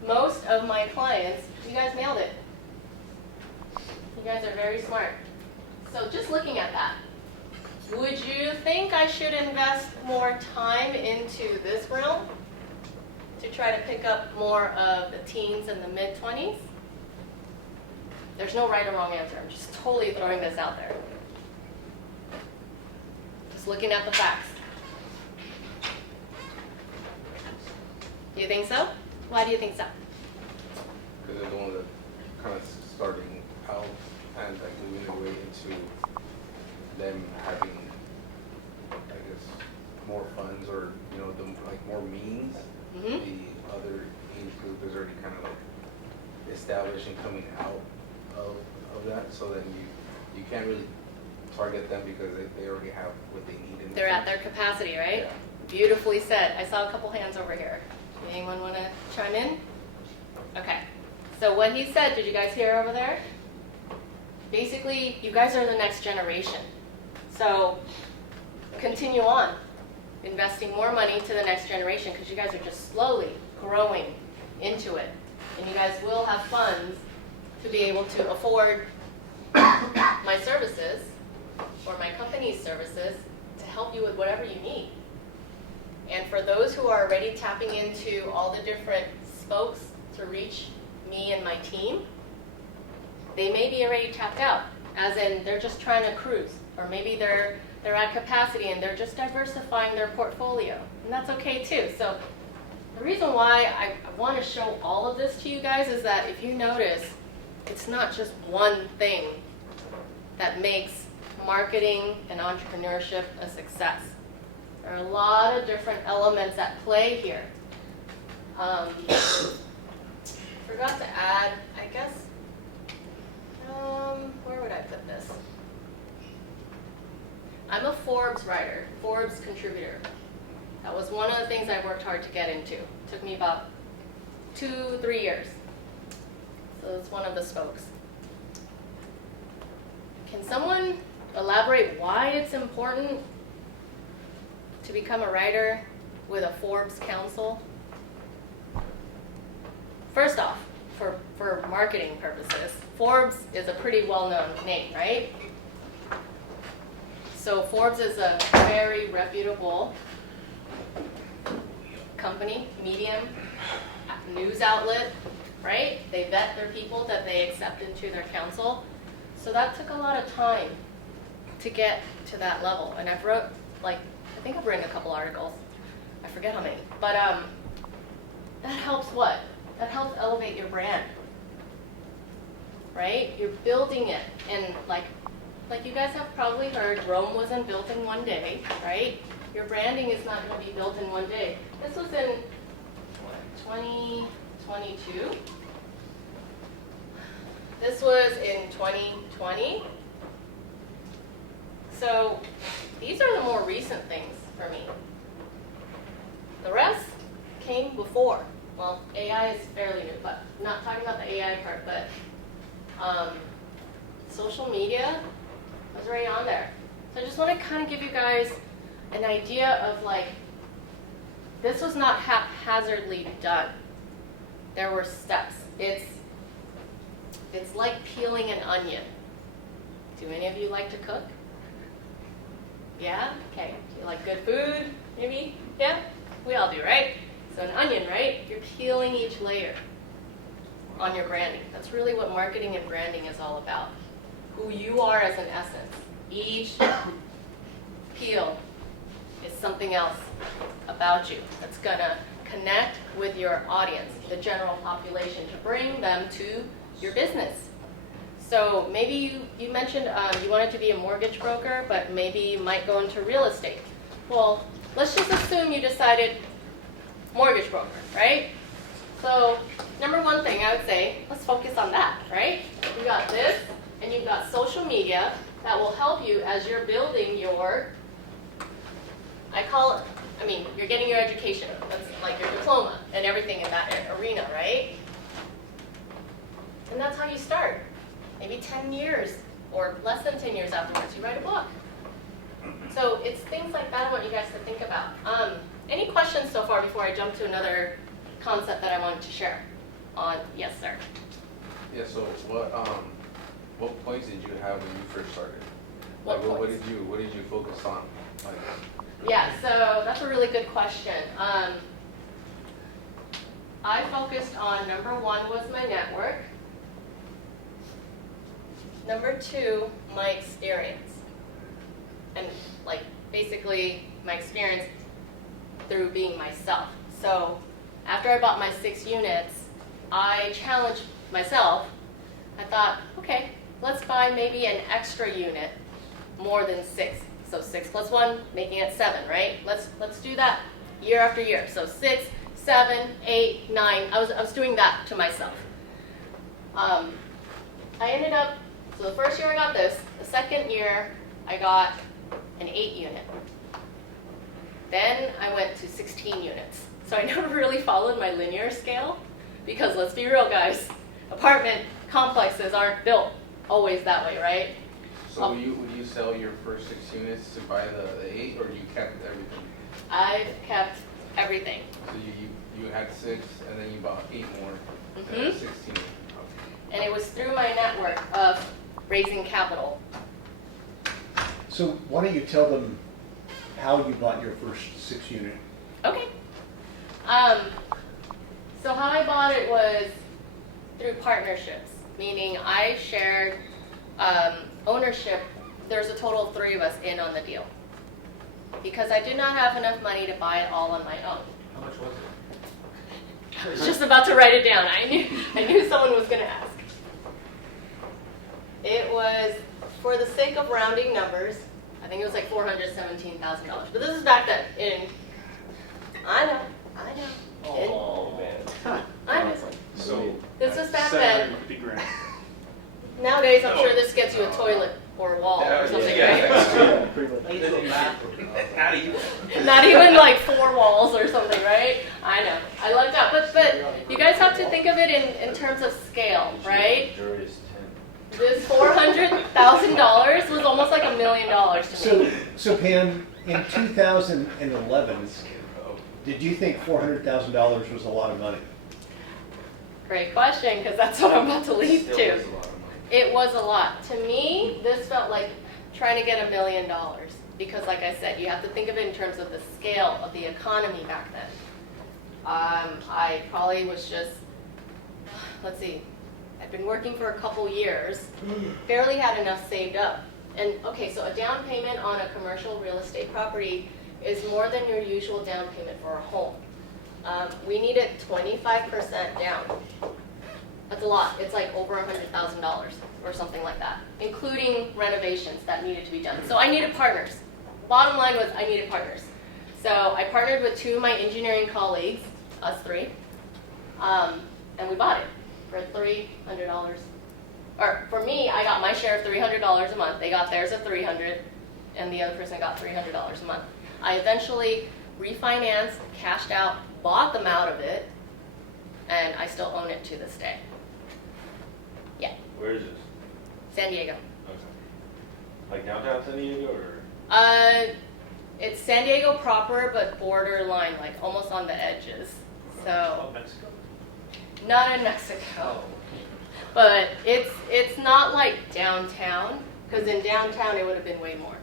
most of my clients, you guys nailed it. You guys are very smart. So just looking at that, would you think I should invest more time into this realm to try to pick up more of the teens and the mid-20s? There's no right or wrong answer. I'm just totally throwing this out there. Just looking at the facts. Do you think so? Why do you think so? Because they're the ones that kind of starting out and like moving their way into them having, I guess, more funds or, you know, like more means. Mm-hmm. The other age group is already kind of like established and coming out of that, so then you can't really target them because they already have what they need. In They're at their capacity, right? Yeah. Beautifully said. I saw a couple hands over here. Anyone want to chime in? Okay. So what he said, did you guys hear over there? Basically, you guys are the next generation. So continue on investing more money to the next generation because you guys are just slowly growing into it. And you guys will have funds to be able to afford my services or my company's services to help you with whatever you need. And for those who are already tapping into all the different spokes to reach me and my team, they may be already tapped out, as in they're just trying to cruise, or maybe they're at capacity and they're just diversifying their portfolio, and that's okay too. So the reason why I want to show all of this to you guys is that if you notice, it's not just one thing that makes marketing and entrepreneurship a success. There are a lot of different elements at play here. Forgot to add, I guess, where would I put this? I'm a Forbes writer, Forbes contributor. That was one of the things I worked hard to get into. It took me about 2-3 years. So it's one of the spokes. Can someone elaborate why it's important to become a writer with a Forbes council? First off, for marketing purposes, Forbes is a pretty well-known name, right? So Forbes is a very reputable company, medium, news outlet, right? They vet their people that they accept into their council. So that took a lot of time to get to that level. And I think I've written a couple articles. I forget how many. But that helps what? That helps elevate your brand, right? You're building it. And like you guys have probably heard, Rome wasn't built in one day, right? Your branding is not going to be built in one day. This was in, 2022? This was in 2020. So these are the more recent things for me. The rest came before. Well, AI is fairly new, but I'm not talking about the AI part, but social media was already on there. So I just want to kind of give you guys an idea of like, this was not haphazardly done. There were steps. It's like peeling an onion. Do any of you like to cook? Yeah? Okay. Do you like good food? Maybe? Yeah? We all do, right? So an onion, right? You're peeling each layer on your branding. That's really what marketing and branding is all about. Who you are as an essence. Each peel is something else about you that's going to connect with your audience, the general population, to bring them to your business. So maybe you mentioned you wanted to be a mortgage broker, but maybe you might go into real estate. Well, let's just assume you decided mortgage broker, right? So number one thing I would say, let's focus on that, right? You got this, and you've got social media, that will help you as you're building your, you're getting your education, that's like your diploma and everything in that arena, right? And that's how you start. Maybe 10 years or less than 10 years afterwards, you write a book. So it's things like that I want you guys to think about. Any questions so far before I jump to another concept that I wanted to share on? Yes, sir. Yeah, so what points did you have when you first started? What Like, what points? did you focus on? Like, Yeah, so that's a really good question. I focused on number 1 was my network. Number 2, my experience. And like basically my experience through being myself. So after I bought my 6 units, I challenged myself. I thought, okay, let's buy maybe an extra unit more than 6. So 6 plus 1, making it 7, right? Let's do that year after year. So 6, 7, 8, 9. I was doing that to myself. I ended up, so the first year I got this. The second year I got an 8 unit. Then I went to 16 units. So I never really followed my linear scale because let's be real, guys, apartment complexes aren't built always that way, right? so would you sell your first 6 units to buy the 8, or you kept everything? I've kept everything. So you had 6, and then you bought 8 more, Mhm. and 16. Okay. And it was through my network of raising capital. So why don't you tell them how you bought your first 6 unit? Okay. So how I bought it was through partnerships, meaning I shared ownership. There's a total of 3 of us in on the deal because I did not have enough money to buy it all on my own. How much was it? I was just about to write it down. I knew someone was going to ask. It was, for the sake of rounding numbers, I think it was like $417,000. But this is back then. I know. Oh, man. I know. So. This was back then. 750 grand. Nowadays, I'm sure this gets you a toilet or a wall or something, right? Yeah, pretty much. Not even. Not even like 4 walls or something, right? I know. I lucked out. But you guys have to think of it in terms of scale, right? Jury is 10. This $400,000 was almost like $1 million to me. So Pam, in 2011, did you think $400,000 was a lot of money? Great question, because that's what I'm about to lead Still to. was a lot of money. It was a lot. To me, this felt like trying to get $1 million. Because like I said, you have to think of it in terms of the scale of the economy back then. I probably was just, let's see, I'd been working for a couple years, barely had enough saved up. And okay, so a down payment on a commercial real estate property is more than your usual down payment for a home. We needed 25% down. That's a lot. It's like over $100,000 or something like that, including renovations that needed to be done. So I needed partners. Bottom line was I needed partners. So I partnered with 2 of my engineering colleagues, us 3, and we bought it for $300. Or for me, I got my share of $300 a month. They got theirs of $300, and the other person got $300 a month. I eventually refinanced, cashed out, bought them out of it, and I still own it to this day. Yeah, Where is this? San Diego. Okay. Like downtown San Diego or? It's San Diego proper, but borderline, like almost on the edges. So Oh, Mexico? not in Mexico, but it's not like downtown, because in downtown it would have been way more.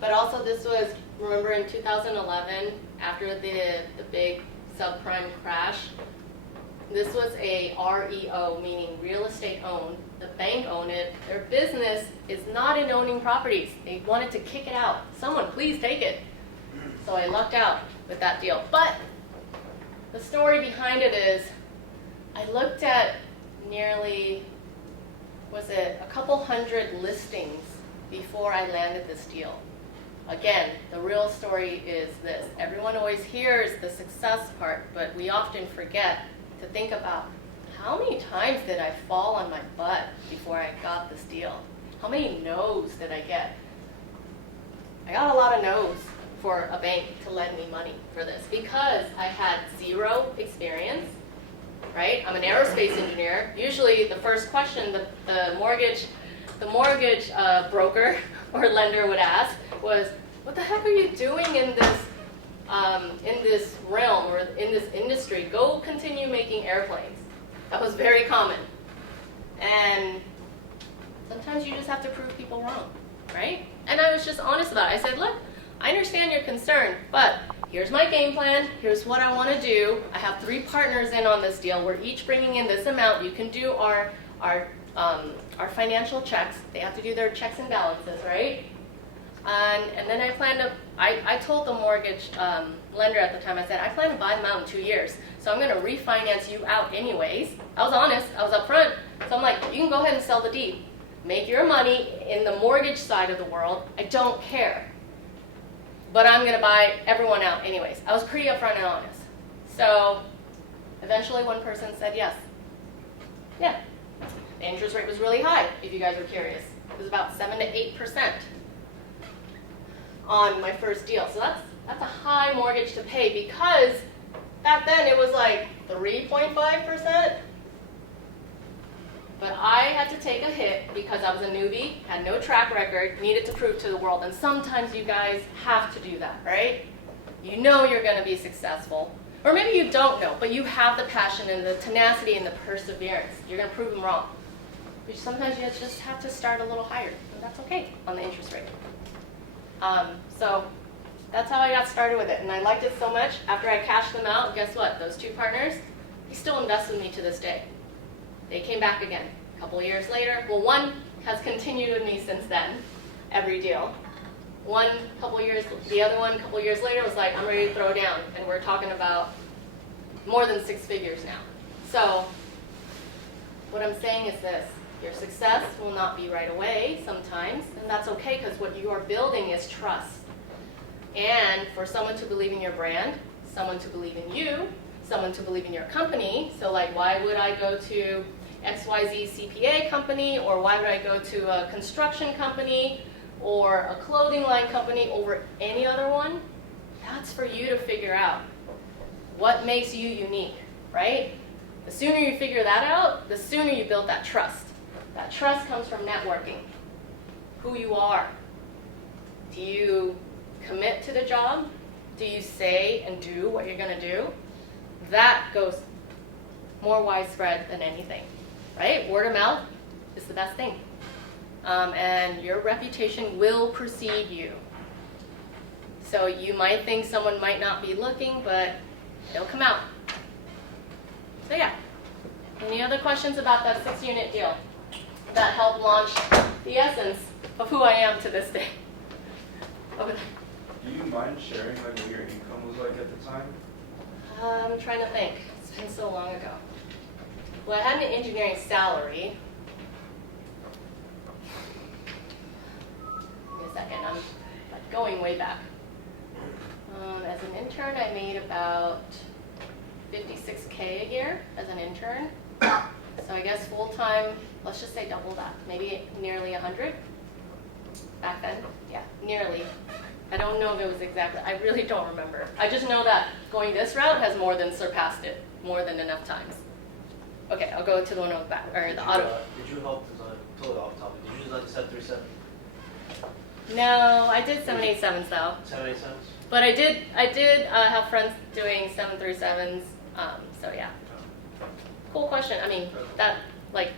But also this was, remember in 2011, after the big subprime crash, this was a REO, meaning real estate owned. The bank owned it. Their business is not in owning properties. They wanted to kick it out. Someone please take it. So I lucked out with that deal. But the story behind it is I looked at nearly, was it a couple hundred listings before I landed this deal. Again, the real story is this. Everyone always hears the success part, but we often forget to think about how many times did I fall on my butt before I got this deal? How many no's did I get? I got a lot of no's for a bank to lend me money for this because I had zero experience, right? I'm an aerospace engineer. Usually the first question the mortgage broker or lender would ask was, what the heck are you doing in this realm or in this industry? Go continue making airplanes. That was very common. And sometimes you just have to prove people wrong, right? And I was just honest about it. I said, look, I understand your concern, but here's my game plan. Here's what I want to do. I have 3 partners in on this deal. We're each bringing in this amount. You can do our financial checks. They have to do their checks and balances, right? And then I told the mortgage lender at the time, I said, I plan to buy them out in 2 years. So I'm going to refinance you out anyways. I was honest. I was upfront. So I'm like, you can go ahead and sell the deed. Make your money in the mortgage side of the world. I don't care. But I'm going to buy everyone out anyways. I was pretty upfront and honest. So eventually one person said yes. Yeah. The interest rate was really high, if you guys were curious. It was about 7 to 8% on my first deal. So that's a high mortgage to pay because back then it was like 3.5%. But I had to take a hit because I was a newbie, had no track record, needed to prove to the world. And sometimes you guys have to do that, right? You know you're going to be successful. Or maybe you don't know, but you have the passion and the tenacity and the perseverance. You're going to prove them wrong. But sometimes you just have to start a little higher. And that's okay on the interest rate. So that's how I got started with it. And I liked it so much. After I cashed them out, guess what? Those 2 partners, they still invest with me to this day. They came back again a couple of years later. Well, one has continued with me since then, every deal. The other one a couple of years later was like, I'm ready to throw down. And we're talking about more than 6 figures now. So what I'm saying is this. Your success will not be right away sometimes, and that's okay because what you are building is trust. And for someone to believe in your brand, someone to believe in you, someone to believe in your company, so like why would I go to XYZ CPA company, or why would I go to a construction company or a clothing line company over any other one? That's for you to figure out. What makes you unique, right? The sooner you figure that out, the sooner you build that trust. That trust comes from networking. Who you are. Do you commit to the job? Do you say and do what you're going to do? That goes more widespread than anything, right? Word of mouth is the best thing. And your reputation will precede you. So you might think someone might not be looking, but they'll come out. So yeah. Any other questions about that 6-unit deal that helped launch the essence of who I am to this day? Over there. Do you mind sharing like what your income was like at the time? I'm trying to think. It's been so long ago. Well, I had an engineering salary. Give me a second. I'm like going way back. As an intern, I made about $56K a year as an intern. So I guess full-time, let's just say double that. Maybe nearly 100 back then. Yeah, nearly. I don't know if it was exactly, I really don't remember. I just know that going this route has more than surpassed it, more than enough times. Okay, I'll go to the one on the back, or the auto. Did you help design, totally off topic, did you design the 737? No, I did 787s though. 787s? But I did have friends doing 737s, so yeah. Cool question. I mean, that, like,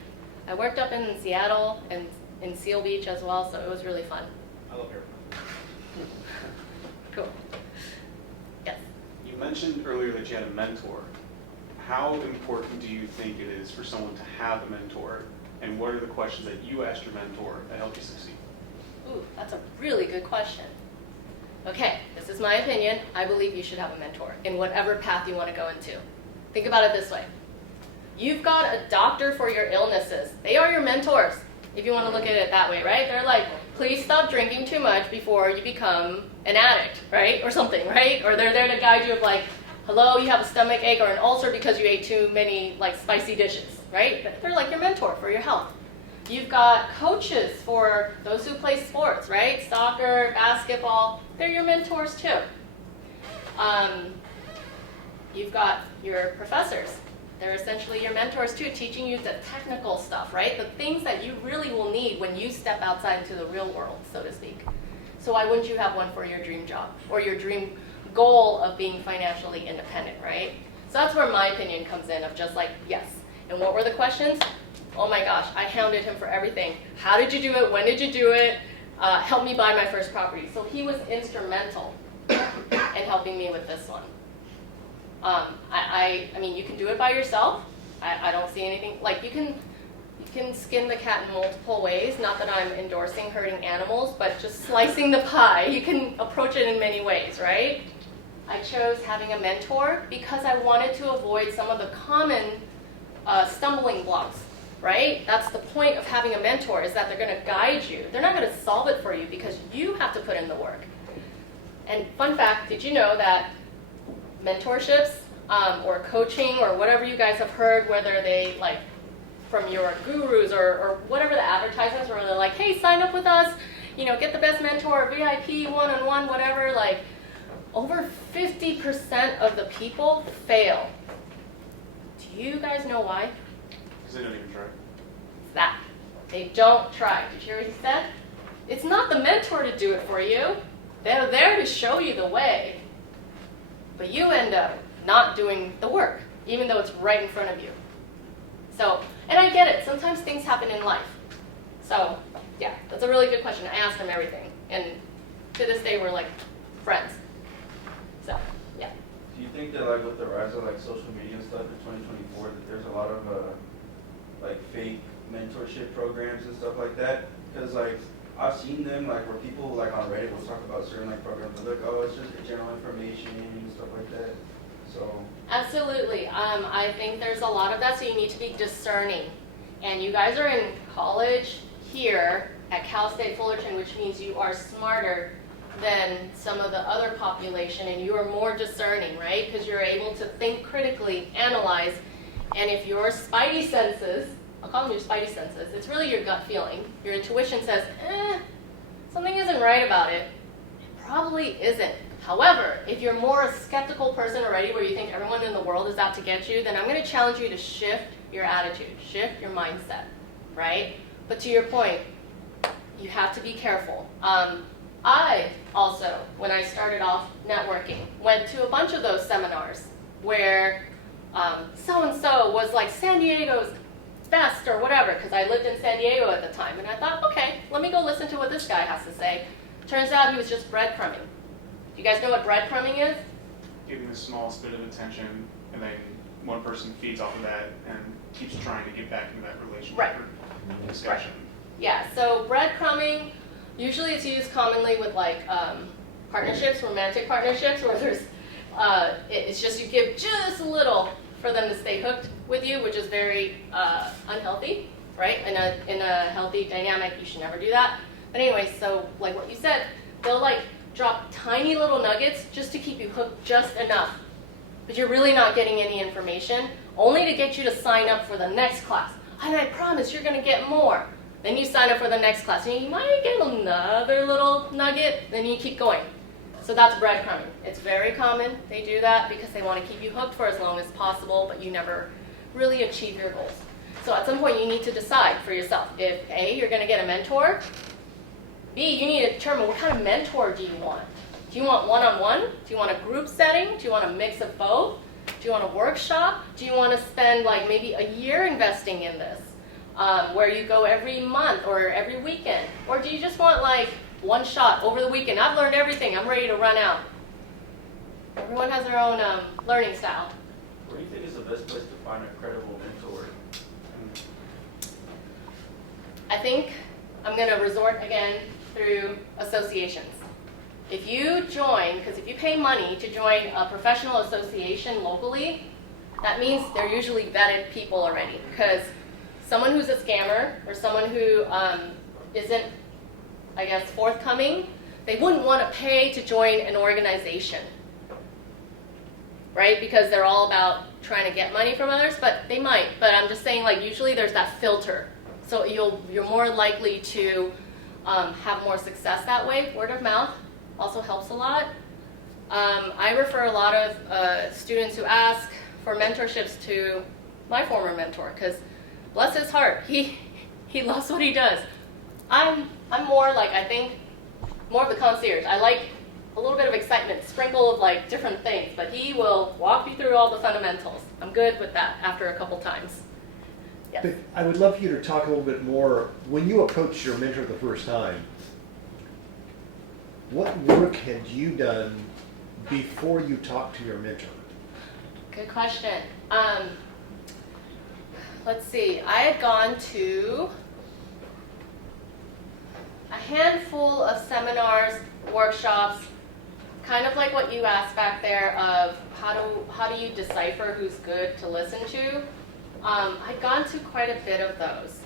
I worked up in Seattle and in Seal Beach as well, so it was really fun. I love airplanes. Cool. Yes. You mentioned earlier that you had a mentor. How important do you think it is for someone to have a mentor? And what are the questions that you asked your mentor that helped you succeed? Ooh, that's a really good question. Okay, this is my opinion. I believe you should have a mentor in whatever path you want to go into. Think about it this way. You've got a doctor for your illnesses. They are your mentors, if you want to look at it that way, right? They're like, please stop drinking too much before you become an addict, right? Or something, right? Or they're there to guide you of like, hello, you have a stomach ache or an ulcer because you ate too many like spicy dishes, right? They're like your mentor for your health. You've got coaches for those who play sports, right? Soccer, basketball, they're your mentors too. You've got your professors. They're essentially your mentors too, teaching you the technical stuff, right? The things that you really will need when you step outside into the real world, so to speak. So why wouldn't you have one for your dream job or your dream goal of being financially independent, right? So that's where my opinion comes in of just like, yes. And what were the questions? Oh my gosh, I hounded him for everything. How did you do it? When did you do it? Help me buy my first property. So he was instrumental in helping me with this one. I mean, you can do it by yourself. I don't see anything, like you can skin the cat in multiple ways. Not that I'm endorsing hurting animals, but just slicing the pie. You can approach it in many ways, right? I chose having a mentor because I wanted to avoid some of the common stumbling blocks, right? That's the point of having a mentor, is that they're going to guide you. They're not going to solve it for you because you have to put in the work. And fun fact, did you know that mentorships or coaching or whatever you guys have heard, whether they like from your gurus or whatever the advertisements where they're like, hey, sign up with us, you know, get the best mentor, VIP, one-on-one, whatever, like over 50% of the people fail. Do you guys know why? Because they don't even try. It's that. They don't try. Did you hear what he said? It's not the mentor to do it for you. They're there to show you the way. But you end up not doing the work, even though it's right in front of you. So, and I get it. Sometimes things happen in life. So, yeah, that's a really good question. I asked him everything. And to this day, we're like friends. So, yeah. Do you think that like with the rise of like social media and stuff in 2024, that there's a lot of like fake mentorship programs and stuff like that? Because like I've seen them like where people like on Reddit will talk about certain like programs and look, oh, it's just general information and stuff like that. So Absolutely. I think there's a lot of that, so you need to be discerning. And you guys are in college here at Cal State Fullerton, which means you are smarter than some of the other population, and you are more discerning, right? Because you're able to think critically, analyze, and if your spidey senses, I'll call them your spidey senses, it's really your gut feeling. Your intuition says, something isn't right about it. It probably isn't. However, if you're more a skeptical person already, where you think everyone in the world is out to get you, then I'm going to challenge you to shift your attitude, shift your mindset, right? But to your point, you have to be careful. I also, when I started off networking, went to a bunch of those seminars where so-and-so was like San Diego's best or whatever, because I lived in San Diego at the time. And I thought, okay, let me go listen to what this guy has to say. Turns out he was just breadcrumbing. Do you guys know what breadcrumbing is? Giving the smallest bit of attention, and then one person feeds off of that and keeps trying to get back into that relationship Right. or discussion. Yeah, so breadcrumbing, usually it's used commonly with like partnerships, romantic partnerships, where there's, it's just you give just a little for them to stay hooked with you, which is very unhealthy, right? In a healthy dynamic, you should never do that. But anyway, so like what you said, they'll like drop tiny little nuggets just to keep you hooked just enough. But you're really not getting any information, only to get you to sign up for the next class. And I promise you're going to get more. Then you sign up for the next class, and you might get another little nugget, then you keep going. So that's breadcrumbing. It's very common. They do that because they want to keep you hooked for as long as possible, but you never really achieve your goals. So at some point, you need to decide for yourself if A, you're going to get a mentor, B, you need to determine what kind of mentor do you want. Do you want one-on-one? Do you want a group setting? Do you want a mix of both? Do you want a workshop? Do you want to spend like maybe a year investing in this, where you go every month or every weekend? Or do you just want like one shot over the weekend? I've learned everything. I'm ready to run out. Everyone has their own learning style. where do you think is the best place to find a credible mentor? I think I'm going to resort again through associations. If you join, because if you pay money to join a professional association locally, that means they're usually vetted people already. Because someone who's a scammer or someone who isn't, I guess, forthcoming, they wouldn't want to pay to join an organization, right? Because they're all about trying to get money from others, but they might. But I'm just saying, like, usually there's that filter So you're more likely to have more success that way. Word of mouth also helps a lot. I refer a lot of students who ask for mentorships to my former mentor, because bless his heart, he loves what he does. I'm more like, I think, more of the concierge. I like a little bit of excitement, sprinkle of like different things, but he will walk you through all the fundamentals. I'm good with that after a couple times. Yes. But I would love for you to talk a little bit more, when you approached your mentor the first time, what work had you done before you talked to your mentor? Good question. Let's see, I had gone to a handful of seminars, workshops, kind of like what you asked back there of how do you decipher who's good to listen to. I'd gone to quite a bit of those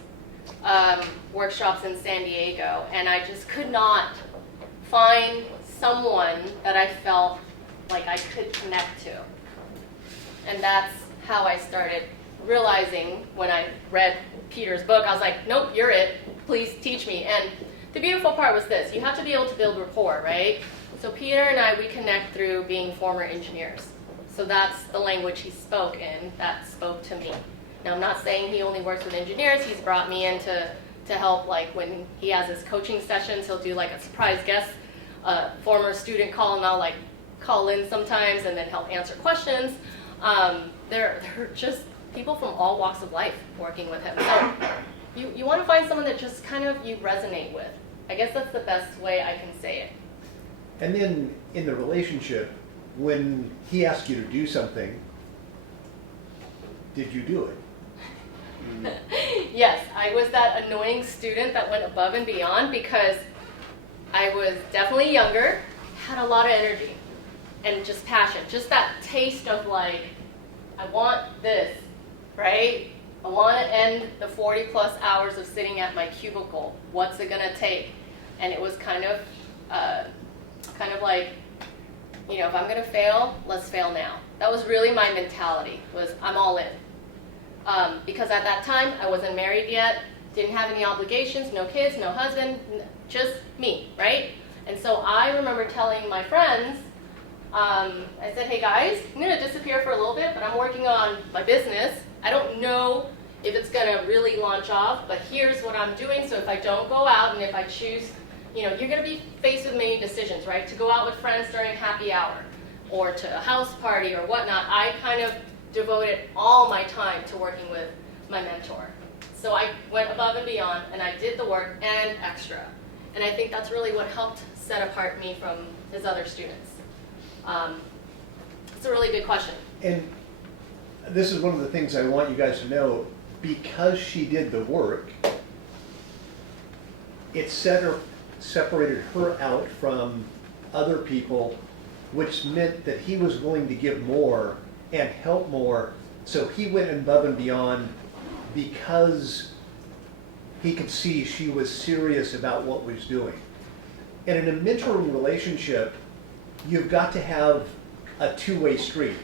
workshops in San Diego, and I just could not find someone that I felt like I could connect to. And that's how I started realizing when I read Peter's book, I was like, nope, you're it. Please teach me. And the beautiful part was this. You have to be able to build rapport, right? So Peter and I, we connect through being former engineers. So that's the language he spoke in that spoke to me. Now, I'm not saying he only works with engineers. He's brought me in to help, like when he has his coaching sessions, he'll do like a surprise guest, former student call, and I'll like call in sometimes and then help answer questions. They're just people from all walks of life working with him. So you want to find someone that just kind of you resonate with. I guess that's the best way I can say it. And then in the relationship, when he asked you to do something, did you do it? Yes, I was that annoying student that went above and beyond because I was definitely younger, had a lot of energy, and just passion. Just that taste of like, I want this, right? I want to end the 40 plus hours of sitting at my cubicle. What's it gonna take? And it was kind of like, you know, if I'm gonna fail, let's fail now. That was really my mentality, was I'm all in. Because at that time, I wasn't married yet, didn't have any obligations, no kids, no husband, just me, right? And so I remember telling my friends, I said, hey guys, I'm gonna disappear for a little bit, but I'm working on my business. I don't know if it's gonna really launch off, but here's what I'm doing. So if I don't go out and if I choose, you know, you're gonna be faced with many decisions, right? To go out with friends during happy hour or to a house party or whatnot. I kind of devoted all my time to working with my mentor. So I went above and beyond and I did the work and extra. And I think that's really what helped set apart me from his other students. It's a really good question. And this is one of the things I want you guys to know. Because she did the work, it separated her out from other people, which meant that he was willing to give more and help more. So he went above and beyond because he could see she was serious about what was doing. And in a mentoring relationship, you've got to have a two-way street.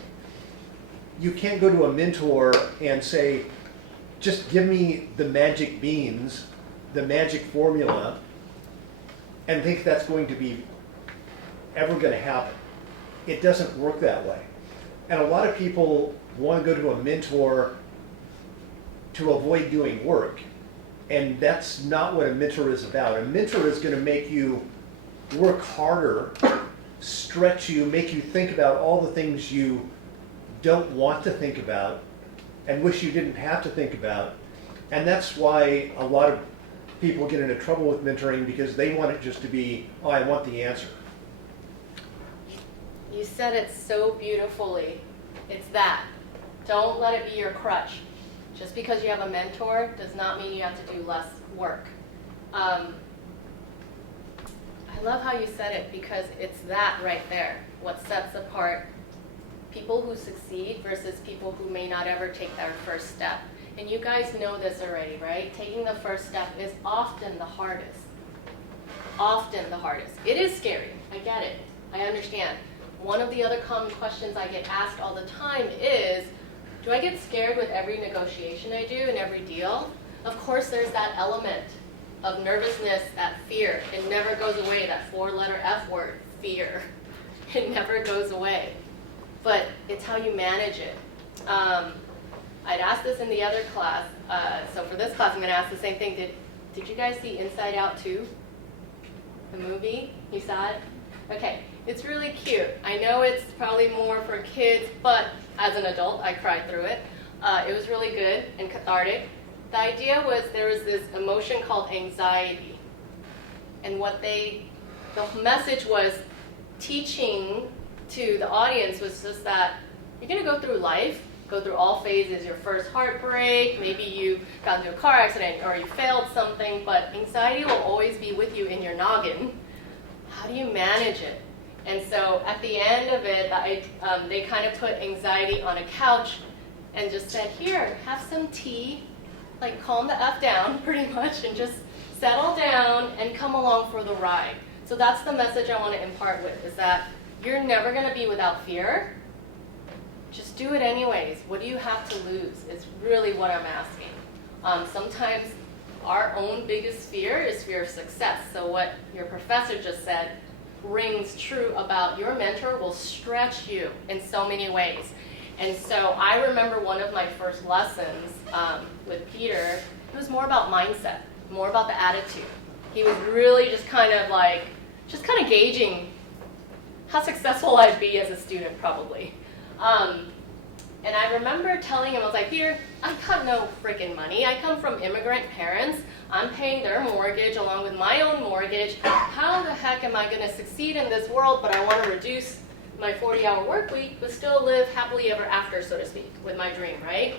You can't go to a mentor and say, just give me the magic beans, the magic formula, and think that's going to be ever going to happen. It doesn't work that way. And a lot of people want to go to a mentor to avoid doing work. And that's not what a mentor is about. A mentor is going to make you work harder, stretch you, make you think about all the things you don't want to think about and wish you didn't have to think about. And that's why a lot of people get into trouble with mentoring, because they want it just to be, oh, I want the answer. You said it so beautifully. It's that. Don't let it be your crutch. Just because you have a mentor does not mean you have to do less work. I love how you said it, because it's that right there, what sets apart people who succeed versus people who may not ever take their first step. And you guys know this already, right? Taking the first step is often the hardest. Often the hardest. It is scary. I get it. I understand. One of the other common questions I get asked all the time is, do I get scared with every negotiation I do and every deal? Of course, there's that element of nervousness, that fear. It never goes away, that 4-letter F word, fear. It never goes away. But it's how you manage it. I'd asked this in the other class, so for this class I'm going to ask the same thing. Did you guys see Inside Out 2? The movie? You saw it? Okay, it's really cute. I know it's probably more for kids, but as an adult, I cried through it. It was really good and cathartic. The idea was there was this emotion called anxiety. And the message was teaching to the audience was just that you're going to go through life, go through all phases, your first heartbreak, maybe you got into a car accident or you failed something, but anxiety will always be with you in your noggin. How do you manage it? And so at the end of it, they kind of put anxiety on a couch and just said, here, have some tea, like calm the F down pretty much, and just settle down and come along for the ride. So that's the message I want to impart with, is that you're never going to be without fear. Just do it anyways. What do you have to lose? It's really what I'm asking. Sometimes our own biggest fear is fear of success. So what your professor just said rings true about your mentor will stretch you in so many ways. And so I remember one of my first lessons with Peter, it was more about mindset, more about the attitude. He was really just kind of gauging how successful I'd be as a student probably. And I remember telling him, I was like, Peter, I've got no freaking money. I come from immigrant parents. I'm paying their mortgage along with my own mortgage. How the heck am I going to succeed in this world, but I want to reduce my 40-hour work week, but still live happily ever after, so to speak, with my dream, right?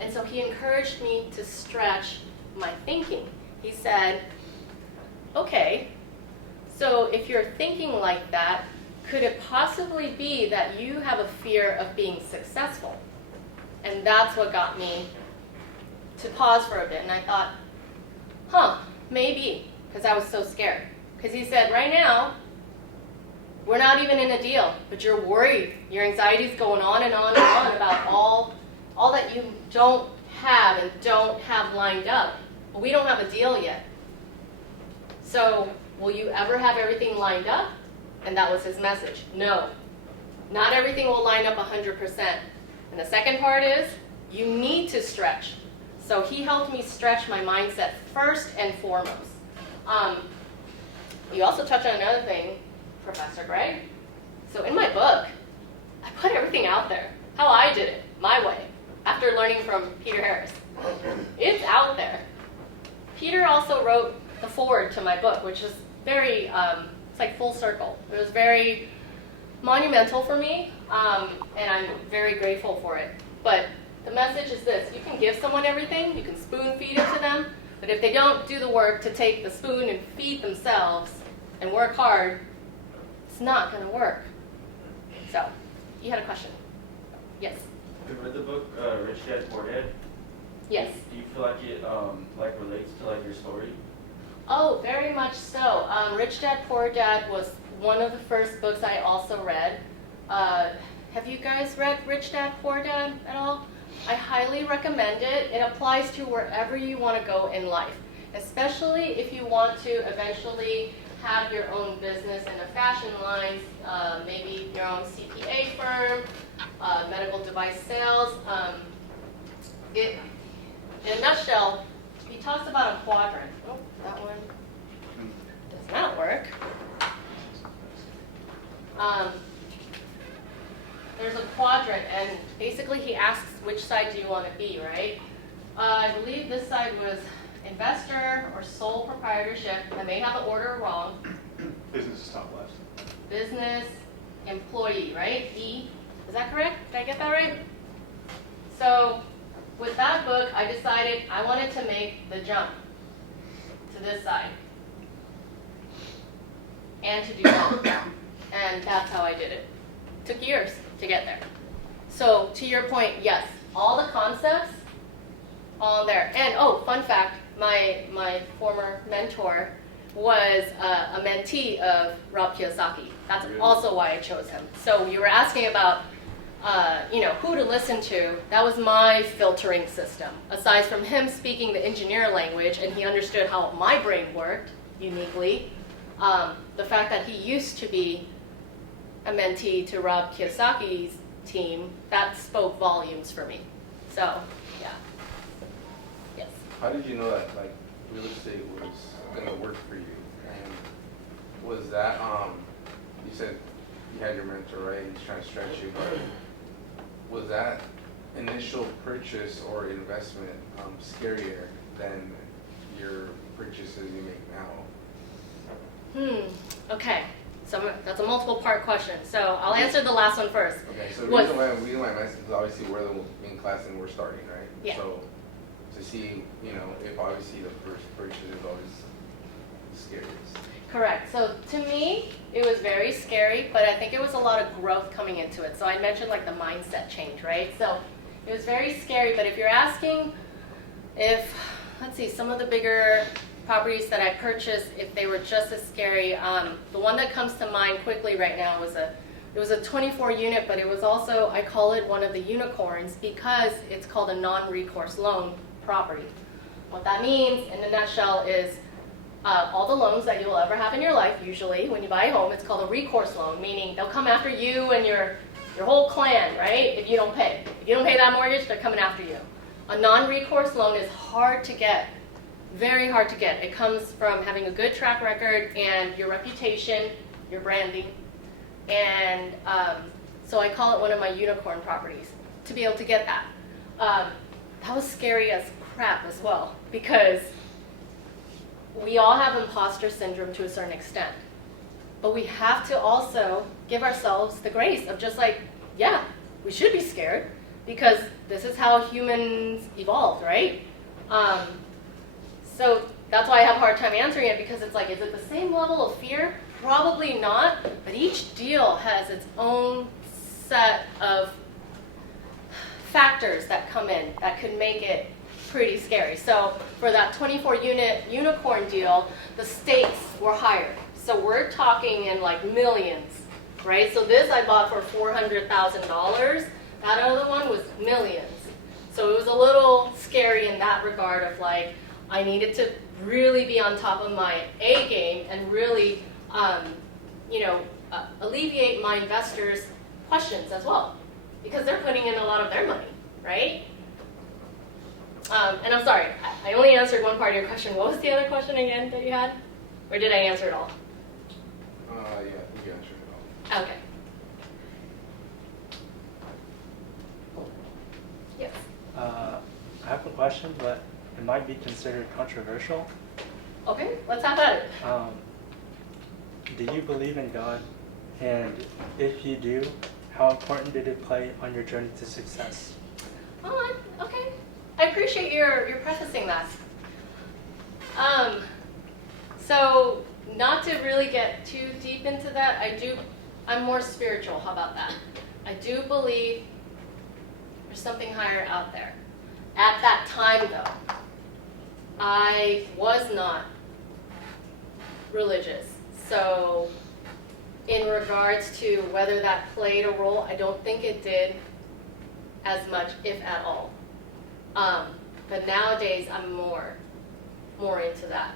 And so he encouraged me to stretch my thinking. He said, okay, so if you're thinking like that, could it possibly be that you have a fear of being successful? And that's what got me to pause for a bit. And I thought, maybe, because I was so scared. Because he said, right now, we're not even in a deal, but you're worried. Your anxiety's going on and on and on about all that you don't have and don't have lined up. Well, we don't have a deal yet. So will you ever have everything lined up? And that was his message. No, not everything will line up 100%. And the second part is, you need to stretch. So he helped me stretch my mindset first and foremost. You also touched on another thing, Professor Greg. So in my book, I put everything out there, how I did it, my way, after learning from Peter Harris. It's out there. Peter also wrote the foreword to my book, which is very, it's like full circle. It was very monumental for me, and I'm very grateful for it. But the message is this: you can give someone everything, you can spoon feed it to them, but if they don't do the work to take the spoon and feed themselves and work hard, it's not going to work. So, you had a question? Yes. You read the book Rich Dad Poor Dad? Yes. Do you feel like it relates to like your story? Oh, very much so. Rich Dad Poor Dad was one of the first books I also read. Have you guys read Rich Dad Poor Dad at all? I highly recommend it. It applies to wherever you want to go in life, especially if you want to eventually have your own business in the fashion line, maybe your own CPA firm, medical device sales. In a nutshell, he talks about a quadrant. Oh, that one does not work. There's a quadrant, and basically he asks which side do you want to be, right? I believe this side was investor or sole proprietorship. I may have the order wrong. Business is top left. Business, employee, right? E. Is that correct? Did I get that right? So with that book, I decided I wanted to make the jump to this side and to do both. And that's how I did it. Took years to get there. So to your point, yes, all the concepts on there. And oh, fun fact, my former mentor was a mentee of Rob Kiyosaki. That's also why I chose him. So you were asking about who to listen to, that was my filtering system. Aside from him speaking the engineer language and he understood how my brain worked uniquely, the fact that he used to be a mentee to Rob Kiyosaki's team, that spoke volumes for me. So, yeah. Yes. How did you know that like real estate was gonna work for you? And was that you said you had your mentor, right? He's trying to stretch you, but was that initial purchase or investment scarier than your purchases you make now? Okay. So that's a multiple part question. So I'll answer the last one first. Okay, so the Was- reason why I'm asking is obviously we're the in class and we're starting, right? Yeah. So to see, if obviously the first purchase is always the scariest. Correct. So to me, it was very scary, but I think it was a lot of growth coming into it. So I mentioned like the mindset change, right? So it was very scary, but if you're asking if, let's see, some of the bigger properties that I purchased, if they were just as scary, the one that comes to mind quickly right now was it was a 24 unit, but it was also, I call it one of the unicorns because it's called a non-recourse loan property. What that means in a nutshell is all the loans that you'll ever have in your life, usually when you buy a home, it's called a recourse loan, meaning they'll come after you and your whole clan, right? If you don't pay. If you don't pay that mortgage, they're coming after you. A non-recourse loan is hard to get, very hard to get. It comes from having a good track record and your reputation, your branding. And so I call it one of my unicorn properties to be able to get that. That was scary as crap as well because we all have imposter syndrome to a certain extent. But we have to also give ourselves the grace of just like, yeah, we should be scared because this is how humans evolved, right? So that's why I have a hard time answering it because it's like, is it the same level of fear? Probably not, but each deal has its own set of factors that come in that could make it pretty scary. So for that 24 unit unicorn deal, the stakes were higher. So we're talking in like millions, right? So this I bought for $400,000. That other one was millions. So it was a little scary in that regard of like, I needed to really be on top of my A game and really, alleviate my investors' questions as well, because they're putting in a lot of their money, right? And I'm sorry, I only answered one part of your question. What was the other question again that you had? Or did I answer it all? Yeah, I think you answered it all. Okay. Yes. I have a question, but it might be considered controversial. Okay, let's have at it. Do you believe in God? And if you do, how important did it play on your journey to success? Oh, okay. I appreciate your prefacing that. So not to really get too deep into that, I'm more spiritual. How about that? I do believe there's something higher out there. At that time, though, I was not religious. So in regards to whether that played a role, I don't think it did as much, if at all. But nowadays, I'm more into that.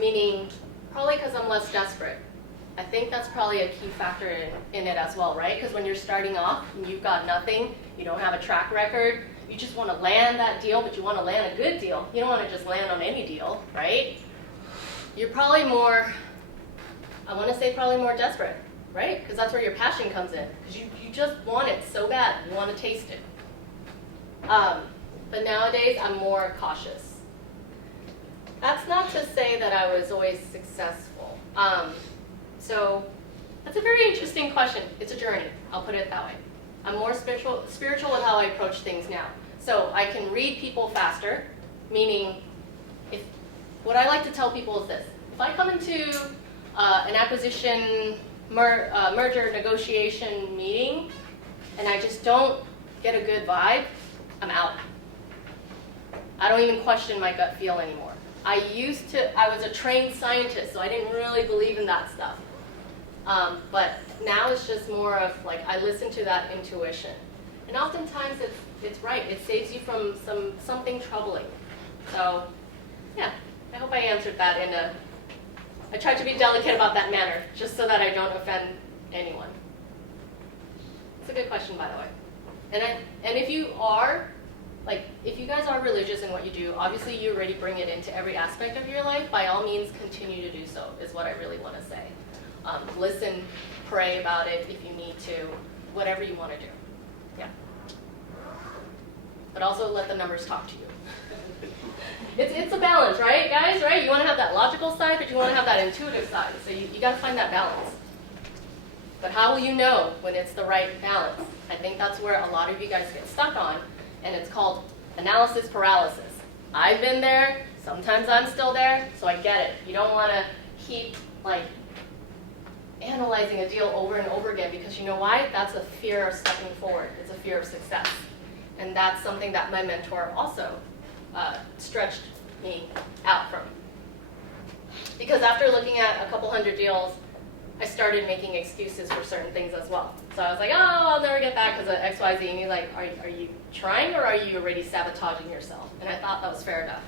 Meaning, probably because I'm less desperate. I think that's probably a key factor in it as well, right? Because when you're starting off and you've got nothing, you don't have a track record, you just want to land that deal, but you want to land a good deal. You don't want to just land on any deal, right? You're probably more, I want to say probably more desperate, right? Because that's where your passion comes in. Because you just want it so bad. You want to taste it. But nowadays, I'm more cautious. That's not to say that I was always successful. So that's a very interesting question. It's a journey. I'll put it that way. I'm more spiritual with how I approach things now. So I can read people faster, meaning what I like to tell people is this. If I come into an acquisition merger negotiation meeting and I just don't get a good vibe, I'm out. I don't even question my gut feel anymore. I was a trained scientist, so I didn't really believe in that stuff. But now it's just more of like, I listen to that intuition. And oftentimes it's right. It saves you from something troubling. So, yeah, I hope I answered that I tried to be delicate about that manner, just so that I don't offend anyone. It's a good question, by the way. And if you are, if you guys are religious in what you do, obviously you already bring it into every aspect of your life. By all means, continue to do so, is what I really want to say. Listen, pray about it if you need to, whatever you want to do. Yeah. But also let the numbers talk to you. It's a balance, right, guys? Right? You want to have that logical side, but you want to have that intuitive side. So you got to find that balance. But how will you know when it's the right balance? I think that's where a lot of you guys get stuck on, and it's called analysis paralysis. I've been there. Sometimes I'm still there, so I get it. You don't want to keep analyzing a deal over and over again, because you know why? That's a fear of stepping forward. It's a fear of success. And that's something that my mentor also stretched me out from. Because after looking at a couple hundred deals, I started making excuses for certain things as well. So I was like, oh, I'll never get that because of X, Y, Z. And you're like, are you trying, or are you already sabotaging yourself? And I thought that was fair enough.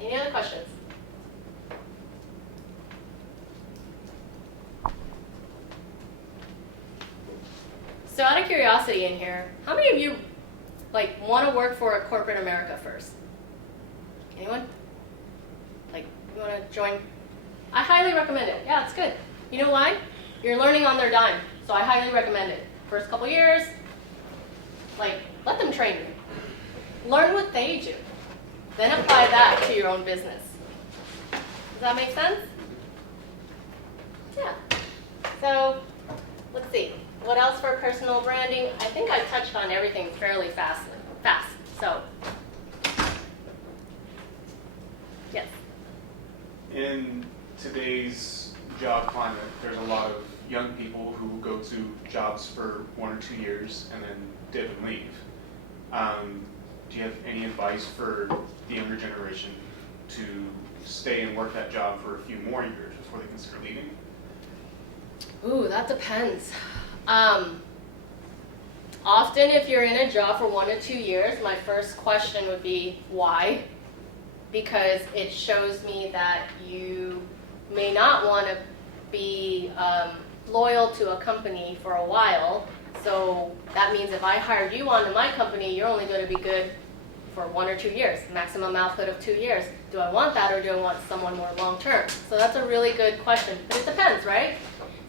Any other questions? So out of curiosity in here, how many of you want to work for a corporate America first? Anyone? You want to join? I highly recommend it. Yeah, it's good. You know why? You're learning on their dime. So I highly recommend it. First couple years, let them train you. Learn what they do. Then apply that to your own business. Does that make sense? Yeah. So let's see. What else for personal branding? I think I touched on everything fairly fast. So, yes. In today's job climate, there's a lot of young people who go to jobs for 1 or 2 years and then dip and leave. Do you have any advice for the younger generation to stay and work that job for a few more years before they consider leaving? Ooh, that depends. Often if you're in a job for 1 or 2 years, my first question would be, why? Because it shows me that you may not want to be loyal to a company for a while. So that means if I hired you onto my company, you're only going to be good for 1 or 2 years, maximum output of 2 years. Do I want that, or do I want someone more long-term? So that's a really good question, but it depends, right?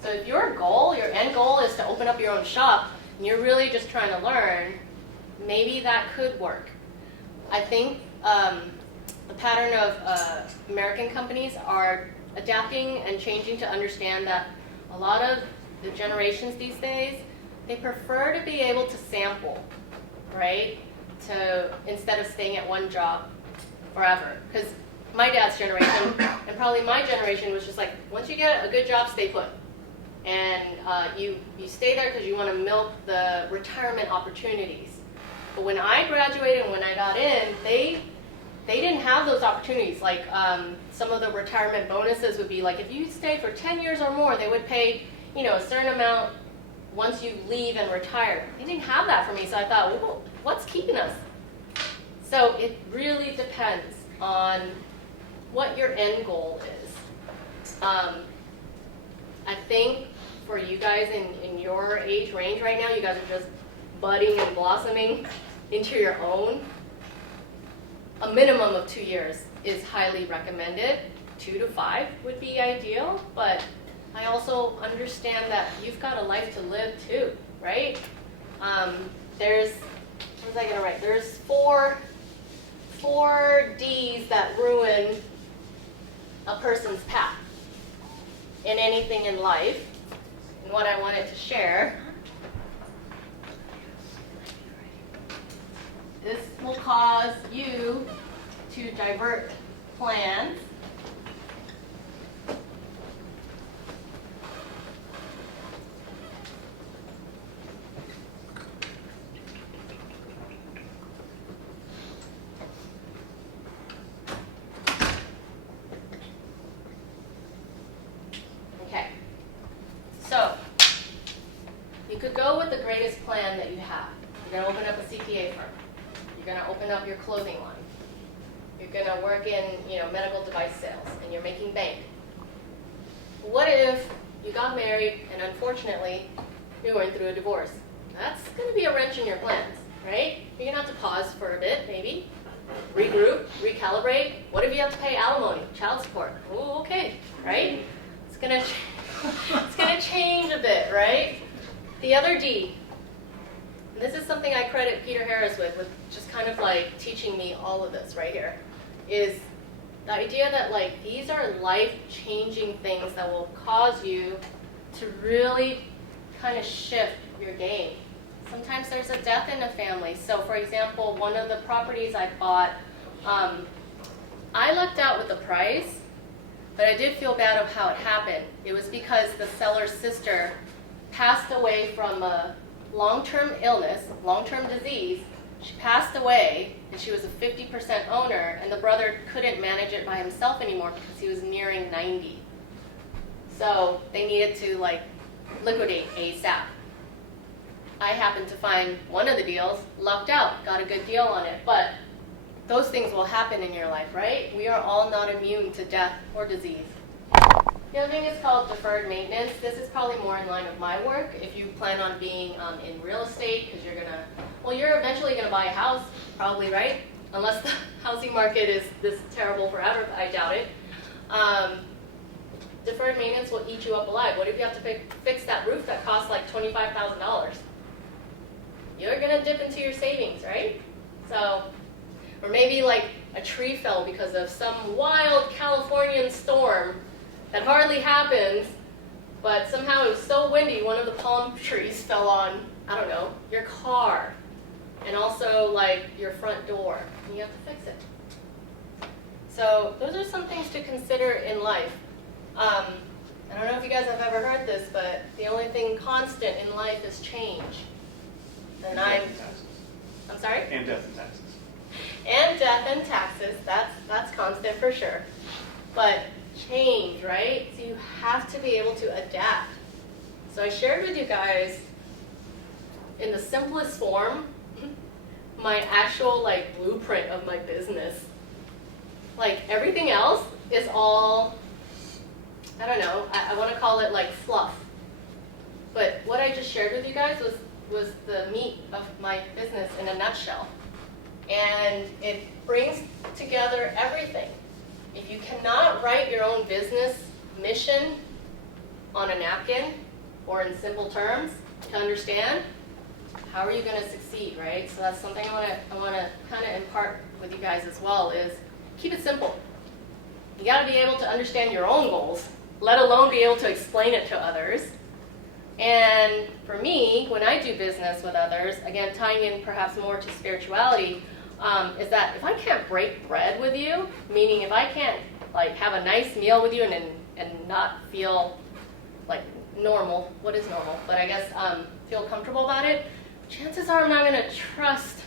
So if your end goal is to open up your own shop, and you're really just trying to learn, maybe that could work. I think the pattern of American companies are adapting and changing to understand that a lot of the generations these days, they prefer to be able to sample, right? Instead of staying at one job forever. Because my dad's generation, and probably my generation, was just like, once you get a good job, stay put. And you stay there because you want to milk the retirement opportunities. But when I graduated and when I got in, they didn't have those opportunities. Some of the retirement bonuses would be if you stay for 10 years or more, they would pay a certain amount once you leave and retire. They didn't have that for me, so I thought, well, what's keeping us? So it really depends on what your end goal is. I think for you guys in your age range right now, you guys are just budding and blossoming into your own. A minimum of 2 years is highly recommended. 2 to 5 would be ideal, but I also understand that you've got a life to live too, right? What was I gonna write? There's four D's that ruin a person's path in anything in life. And what I wanted to share, this will cause you to divert plans. Okay, so you could go You're gonna open up a CPA firm. You're gonna open up your clothing line. You're gonna work in, medical device sales, and you're making bank. What if you got married and unfortunately you're going through a divorce? That's gonna be a wrench in your plans, right? You're gonna have to pause for a bit, maybe, regroup, recalibrate. What if you have to pay alimony, child support? Oh, okay, right? It's gonna change a bit, right? The other D, and this is something I credit Peter Harris with just kind of like teaching me all of this right here, is the idea that like these are life-changing things that will cause you to really kind of shift your game. Sometimes there's a death in a family. So for example, one of the properties I bought, I lucked out with the price, but I did feel bad of how it happened. It was because the seller's sister passed away from a long-term illness, long-term disease. She passed away, and she was a 50% owner, and the brother couldn't manage it by himself anymore because he was nearing 90. So they needed to liquidate ASAP. I happened to find one of the deals, lucked out, got a good deal on it, but those things will happen in your life, right? We are all not immune to death or disease. The other thing is called deferred maintenance. This is probably more in line with my work. If you plan on being in real estate, because you're eventually gonna buy a house, probably, right? Unless the housing market is this terrible forever, but I doubt it. Deferred maintenance will eat you up alive. What if you have to fix that roof that costs like $25,000? You're gonna dip into your savings, right? So, or maybe like a tree fell because of some wild Californian storm that hardly happens, but somehow it was so windy, one of the palm trees fell on, I don't know, your car, and also like your front door, and you have to fix it. So those are some things to consider in life. I don't know if you guys have ever heard this, but the only thing constant in life is change. And I'm sorry? And death and taxes. And death and taxes, that's constant for sure. But change, right? So you have to be able to adapt. So I shared with you guys in the simplest form my actual blueprint of my business. Everything else is all, I don't know, I want to call it fluff. But what I just shared with you guys was the meat of my business in a nutshell. And it brings together everything. If you cannot write your own business mission on a napkin or in simple terms to understand, how are you going to succeed, right? So that's something I want to kind of impart with you guys as well, is keep it simple. You got to be able to understand your own goals, let alone be able to explain it to others. And for me, when I do business with others, again, tying in perhaps more to spirituality, is that if I can't break bread with you, meaning if I can't have a nice meal with you and not feel normal, what is normal, but I guess feel comfortable about it, chances are I'm not going to trust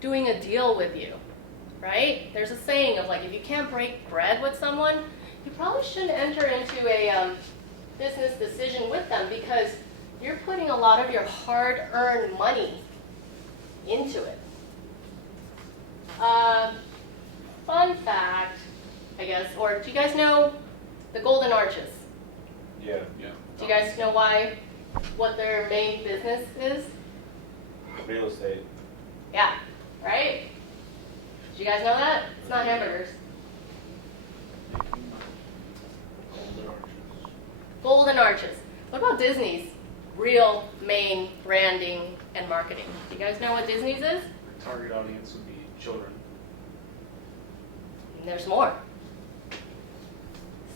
doing a deal with you, right? There's a saying of if you can't break bread with someone, you probably shouldn't enter into a business decision with them, because you're putting a lot of your hard-earned money into it. Fun fact, I guess, or do you guys know the Golden Arches? Yeah. Yeah. Do you guys know what their main business is? Real estate. Yeah, right? Did you guys know that? It's not hamburgers. Golden Arches. What about Disney's real main branding and marketing? Do you guys know what Disney's is? Target audience would be children. And there's more.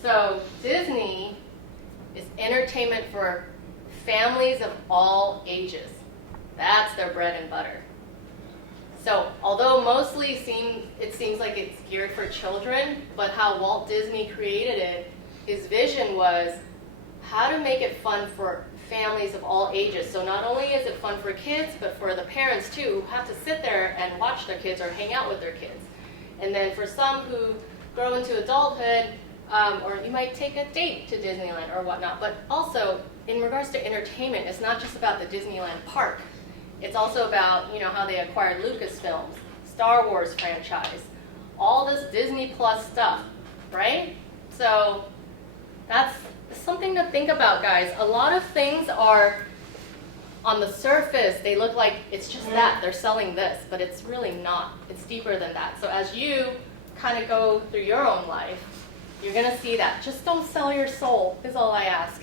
So Disney is entertainment for families of all ages. That's their bread and butter. So although mostly it seems like it's geared for children, but how Walt Disney created it, his vision was how to make it fun for families of all ages. So not only is it fun for kids, but for the parents too, who have to sit there and watch their kids or hang out with their kids. And then for some who grow into adulthood, or you might take a date to Disneyland or whatnot. But also, in regards to entertainment, it's not just about the Disneyland park. It's also about, you know, how they acquired Lucasfilms, Star Wars franchise, all this Disney Plus stuff, right? So that's something to think about, guys. A lot of things are on the surface, they look like it's just that, they're selling this, but it's really not. It's deeper than that. So as you kind of go through your own life, you're gonna see that. Just don't sell your soul, is all I ask.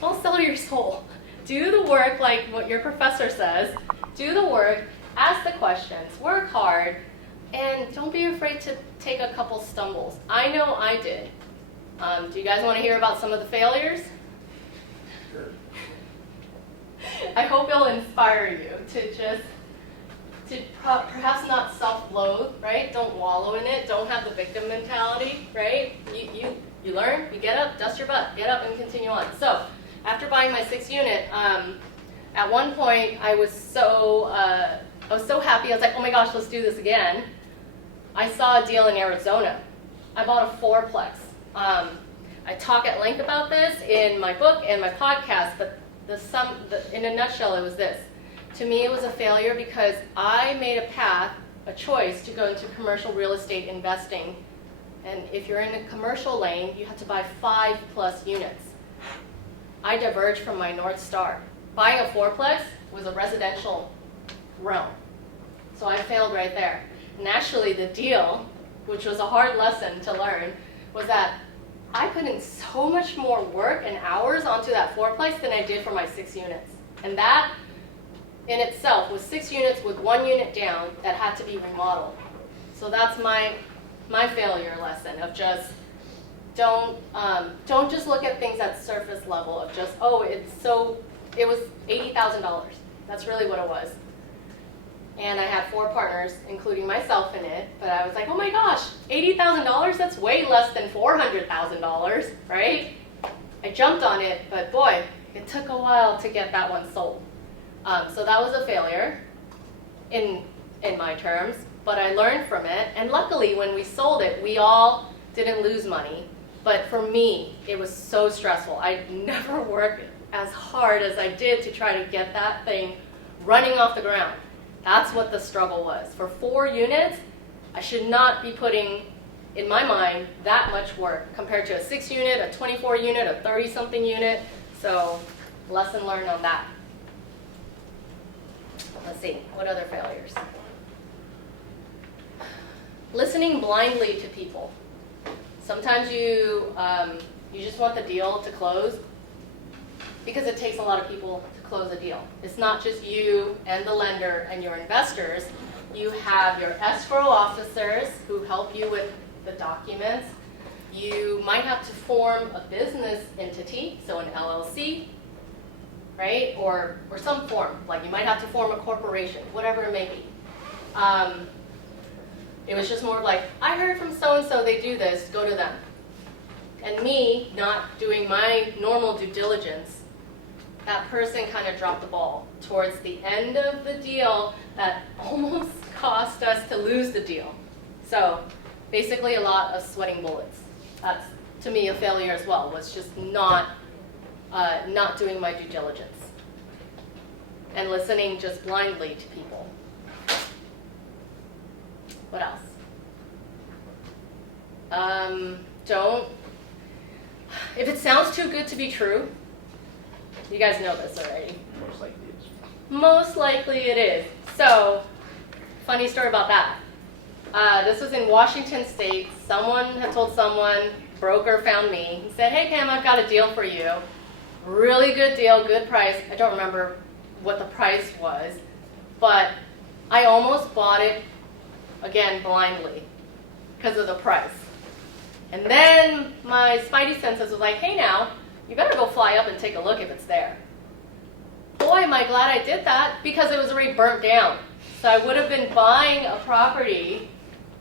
Don't sell your soul. Do the work like what your professor says. Do the work, ask the questions, work hard, and don't be afraid to take a couple stumbles. I know I did. Do you guys want to hear about some of the failures? Sure. I hope it'll inspire you to perhaps not self-loathe, right? Don't wallow in it. Don't have the victim mentality, right? You learn, you get up, dust your butt, get up and continue on. So after buying my 6th unit, at one point I was so happy. I was like, oh my gosh, let's do this again. I saw a deal in Arizona. I bought a 4-plex. I talk at length about this in my book and my podcast, but in a nutshell, it was this. To me, it was a failure because I made a choice to go into commercial real estate investing. And if you're in a commercial lane, you have to buy 5+ units. I diverged from my North Star. Buying a 4-plex was a residential realm. So I failed right there. And actually the deal, which was a hard lesson to learn, was that I put in so much more work and hours onto that 4-plex than I did for my 6 units. And that in itself was 6 units with 1 unit down that had to be remodeled. So that's my failure lesson of just don't just look at things at surface level of just, oh, it was $80,000. That's really what it was. And I had 4 partners, including myself in it, but I was like, oh my gosh, $80,000, that's way less than $400,000, right? I jumped on it, but boy, it took a while to get that one sold. So that was a failure in my terms, but I learned from it, and luckily when we sold it, we all didn't lose money, but for me, it was so stressful. I never worked as hard as I did to try to get that thing running off the ground. That's what the struggle was. For 4 units, I should not be putting, in my mind, that much work compared to a 6 unit, a 24 unit, a 30-something unit. So, lesson learned on that. Let's see, what other failures? Listening blindly to people. Sometimes you just want the deal to close because it takes a lot of people to close a deal. It's not just you and the lender and your investors. You have your escrow officers who help you with the documents. You might have to form a business entity, so an LLC, right? Or some form, like you might have to form a corporation, whatever it may be. It was just more like, I heard from so-and-so they do this, go to them. And me not doing my normal due diligence, that person kind of dropped the ball towards the end of the deal that almost cost us to lose the deal. So basically a lot of sweating bullets. That's, to me, a failure as well, was just not doing my due diligence and listening just blindly to people. What else? If it sounds too good to be true, you guys know this already. Most likely it's. Most likely it is. So, funny story about that. This was in Washington State. Someone had told someone, broker found me, and said, hey Cam, I've got a deal for you. Really good deal, good price. I don't remember what the price was, but I almost bought it, again, blindly, because of the price. And then my spidey senses was like, hey now, you better go fly up and take a look if it's there. Boy, am I glad I did that, because it was already burnt down. So I would have been buying a property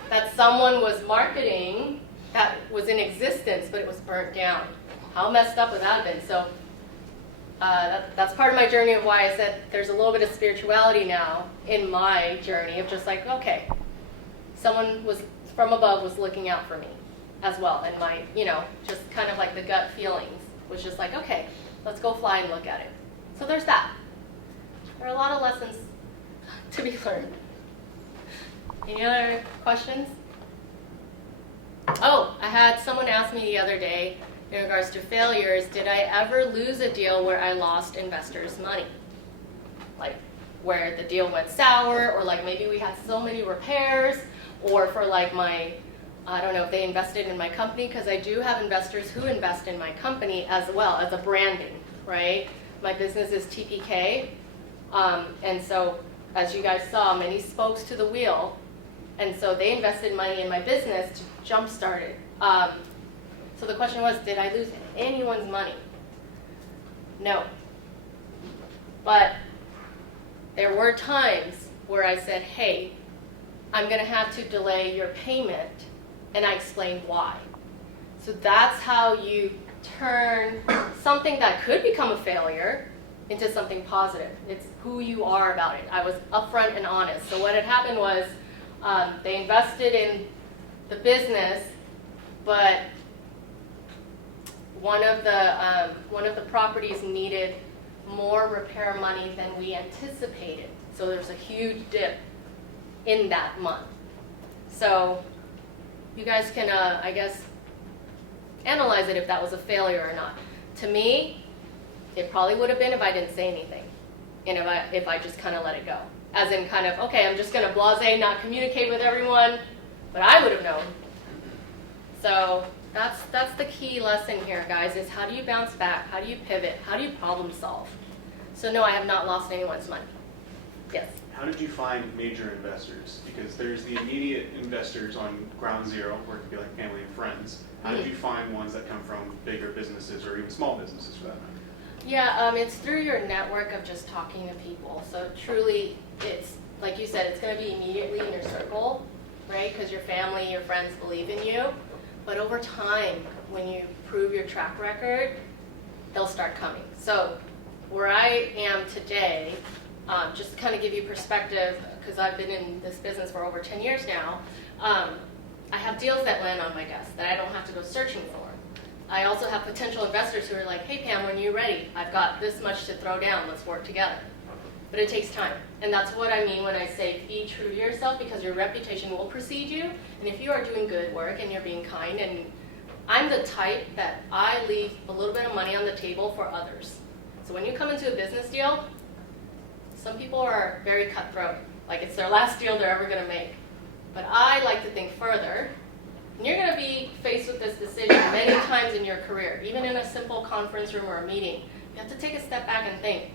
that someone was marketing that was in existence, but it was burnt down. How messed up would that have been? So that's part of my journey of why I said there's a little bit of spirituality now in my journey of just like, okay, someone was from above was looking out for me as well. And my, just kind of like the gut feelings was just like, okay, let's go fly and look at it. So there's that. There are a lot of lessons to be learned. Any other questions? Oh, I had someone ask me the other day in regards to failures, did I ever lose a deal where I lost investors' money? Like where the deal went sour, or like maybe we had so many repairs, or for like my, I don't know if they invested in my company, because I do have investors who invest in my company as well as a branding, right? My business is TPK, and so as you guys saw, many spokes to the wheel, and so they invested money in my business to jumpstart it. So the question was, did I lose anyone's money? No. But there were times where I said, hey, I'm going to have to delay your payment, and I explained why. So that's how you turn something that could become a failure into something positive. It's who you are about it. I was upfront and honest. So what had happened was they invested in the business, but one of the properties needed more repair money than we anticipated. So there's a huge dip in that month. So you guys can, I guess, analyze it if that was a failure or not. To me, it probably would have been if I didn't say anything, and if I just kind of let it go. As in kind of, okay, I'm just going to blasé, not communicate with everyone, but I would have known. So that's the key lesson here, guys, is how do you bounce back? How do you pivot? How do you problem solve? So no, I have not lost anyone's money. Yes? How did you find major investors? Because there's the immediate investors on ground zero, where it could be like family and friends. How did you find ones that come from bigger businesses or even small businesses for that matter? Yeah, it's through your network of just talking to people. So truly, it's, like you said, it's going to be immediately in your circle, right? Because your family, your friends believe in you. But over time, when you prove your track record, they'll start coming. So where I am today, just to kind of give you perspective, because I've been in this business for over 10 years now, I have deals that land on my desk that I don't have to go searching for. I also have potential investors who are like, hey Pam, when you're ready, I've got this much to throw down, let's work together. But it takes time. And that's what I mean when I say be true to yourself, because your reputation will precede you. And if you are doing good work and you're being kind, and I'm the type that I leave a little bit of money on the table for others. So when you come into a business deal, some people are very cutthroat. Like it's their last deal they're ever gonna make. But I like to think further. And you're gonna be faced with this decision many times in your career, even in a simple conference room or a meeting. You have to take a step back and think,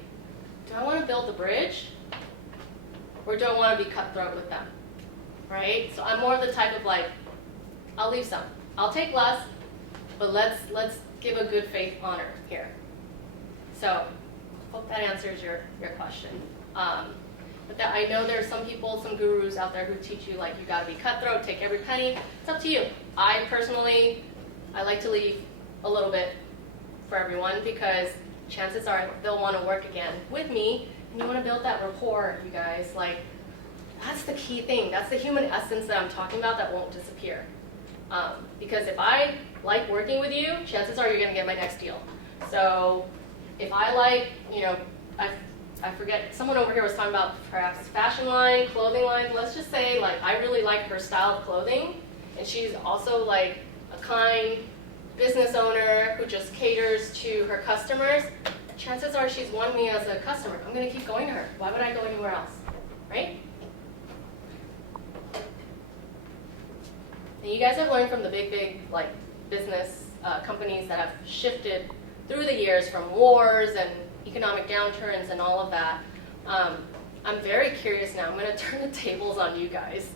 do I want to build the bridge, or do I want to be cutthroat with them, right? So I'm more the type of like, I'll leave some. I'll take less, but let's give a good faith honor here. So hope that answers your question. But I know there's some people, some gurus out there who teach you like you got to be cutthroat, take every penny. It's up to you. I personally, I like to leave a little bit for everyone, because chances are they'll want to work again with me, and you want to build that rapport, you guys. Like, that's the key thing. That's the human essence that I'm talking about that won't disappear. Because if I like working with you, chances are you're going to get my next deal. So if I like, I forget, someone over here was talking about perhaps fashion line, clothing line. Let's just say, like, I really like her style of clothing, and she's also like a kind business owner who just caters to her customers. Chances are she's won me as a customer. I'm going to keep going to her. Why would I go anywhere else, right? And you guys have learned from the big like business companies that have shifted through the years from wars and economic downturns and all of that. I'm very curious now. I'm going to turn the tables on you guys.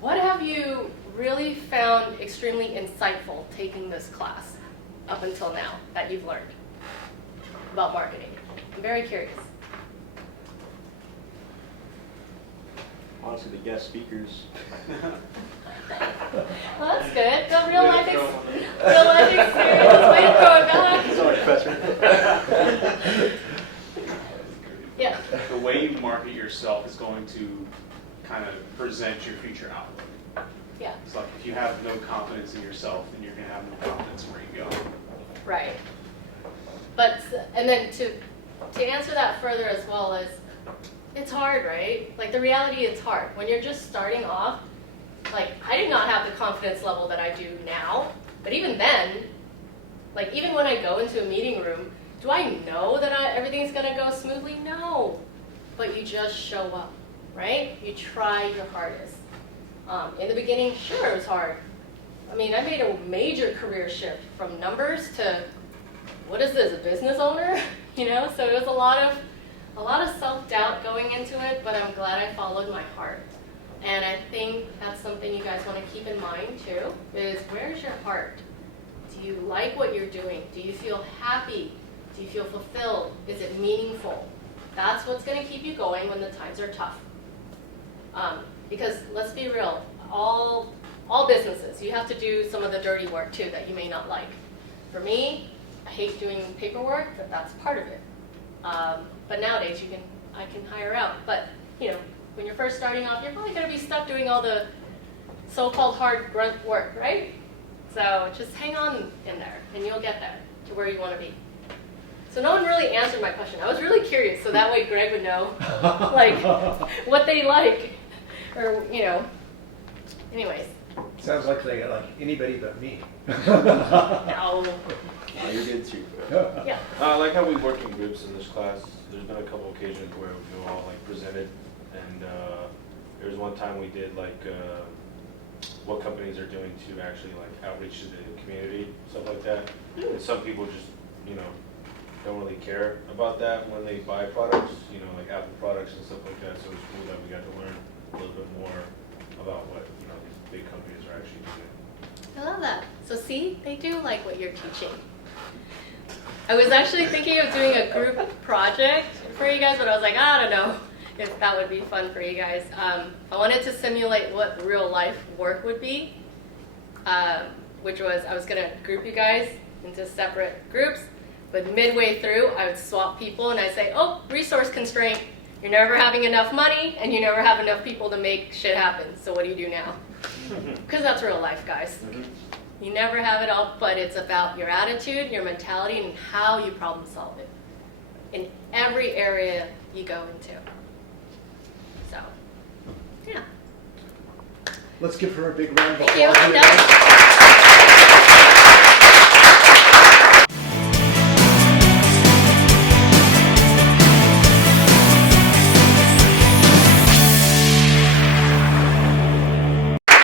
What have you really found extremely insightful taking this class up until now that you've learned about marketing? I'm very curious. Honestly, the guest speakers. Well, that's good. The real life experience. Way to throw it back. Sorry, Professor. Yeah. The way you market yourself is going to kind of present your future outlook. Yeah. It's like if you have no confidence in yourself, then you're going to have no confidence in where you go. Right. But, and then to answer that further as well as, It's hard, right? Like the reality, it's hard. When you're just starting off, like I did not have the confidence level that I do now. But even then, like even when I go into a meeting room, do I know that everything's gonna go smoothly? No. But you just show up, right? You try your hardest. In the beginning, sure, it was hard. I mean, I made a major career shift from numbers to, what is this, a business owner? You know, so it was a lot of self-doubt going into it, but I'm glad I followed my heart. And I think that's something you guys want to keep in mind too, is where's your heart? Do you like what you're doing? Do you feel happy? Do you feel fulfilled? Is it meaningful? That's what's going to keep you going when the times are tough. Because let's be real, all businesses, you have to do some of the dirty work too that you may not like. For me, I hate doing paperwork, but that's part of it. But nowadays I can hire out. But you know, when you're first starting off, you're probably going to be stuck doing all the so-called hard grunt work, right? So just hang on in there, and you'll get there to where you want to be. So no one really answered my question. I was really curious, so that way Greg would know, like, what they like, or you know. Anyways. Sounds like they like anybody but me. No. Oh, you're good too. Yeah. I like how we work in groups in this class. There's been a couple occasions where we all like presented, and there was one time we did like what companies are doing to actually like outreach to the community, stuff like that. And some people just, you know, don't really care about that when they buy products, you know, like Apple products and stuff like that. So it's cool that we got to learn a little bit more about what, you know, these big companies are actually doing. I love that. So see, they do like what you're teaching. I was actually thinking of doing a group project for you guys, but I was like, I don't know if that would be fun for you guys. I wanted to simulate what real life work would be, which was I was going to group you guys into separate groups, but midway through I would swap people and I'd say, oh, resource constraint. You're never having enough money and you never have enough people to make shit happen. So what do you do now? Because that's real life, guys. You never have it all, but it's about your attitude, your mentality, and how you problem solve it in every area you go into. So, yeah. Let's give her a big round of Thank you. applause. I'm done.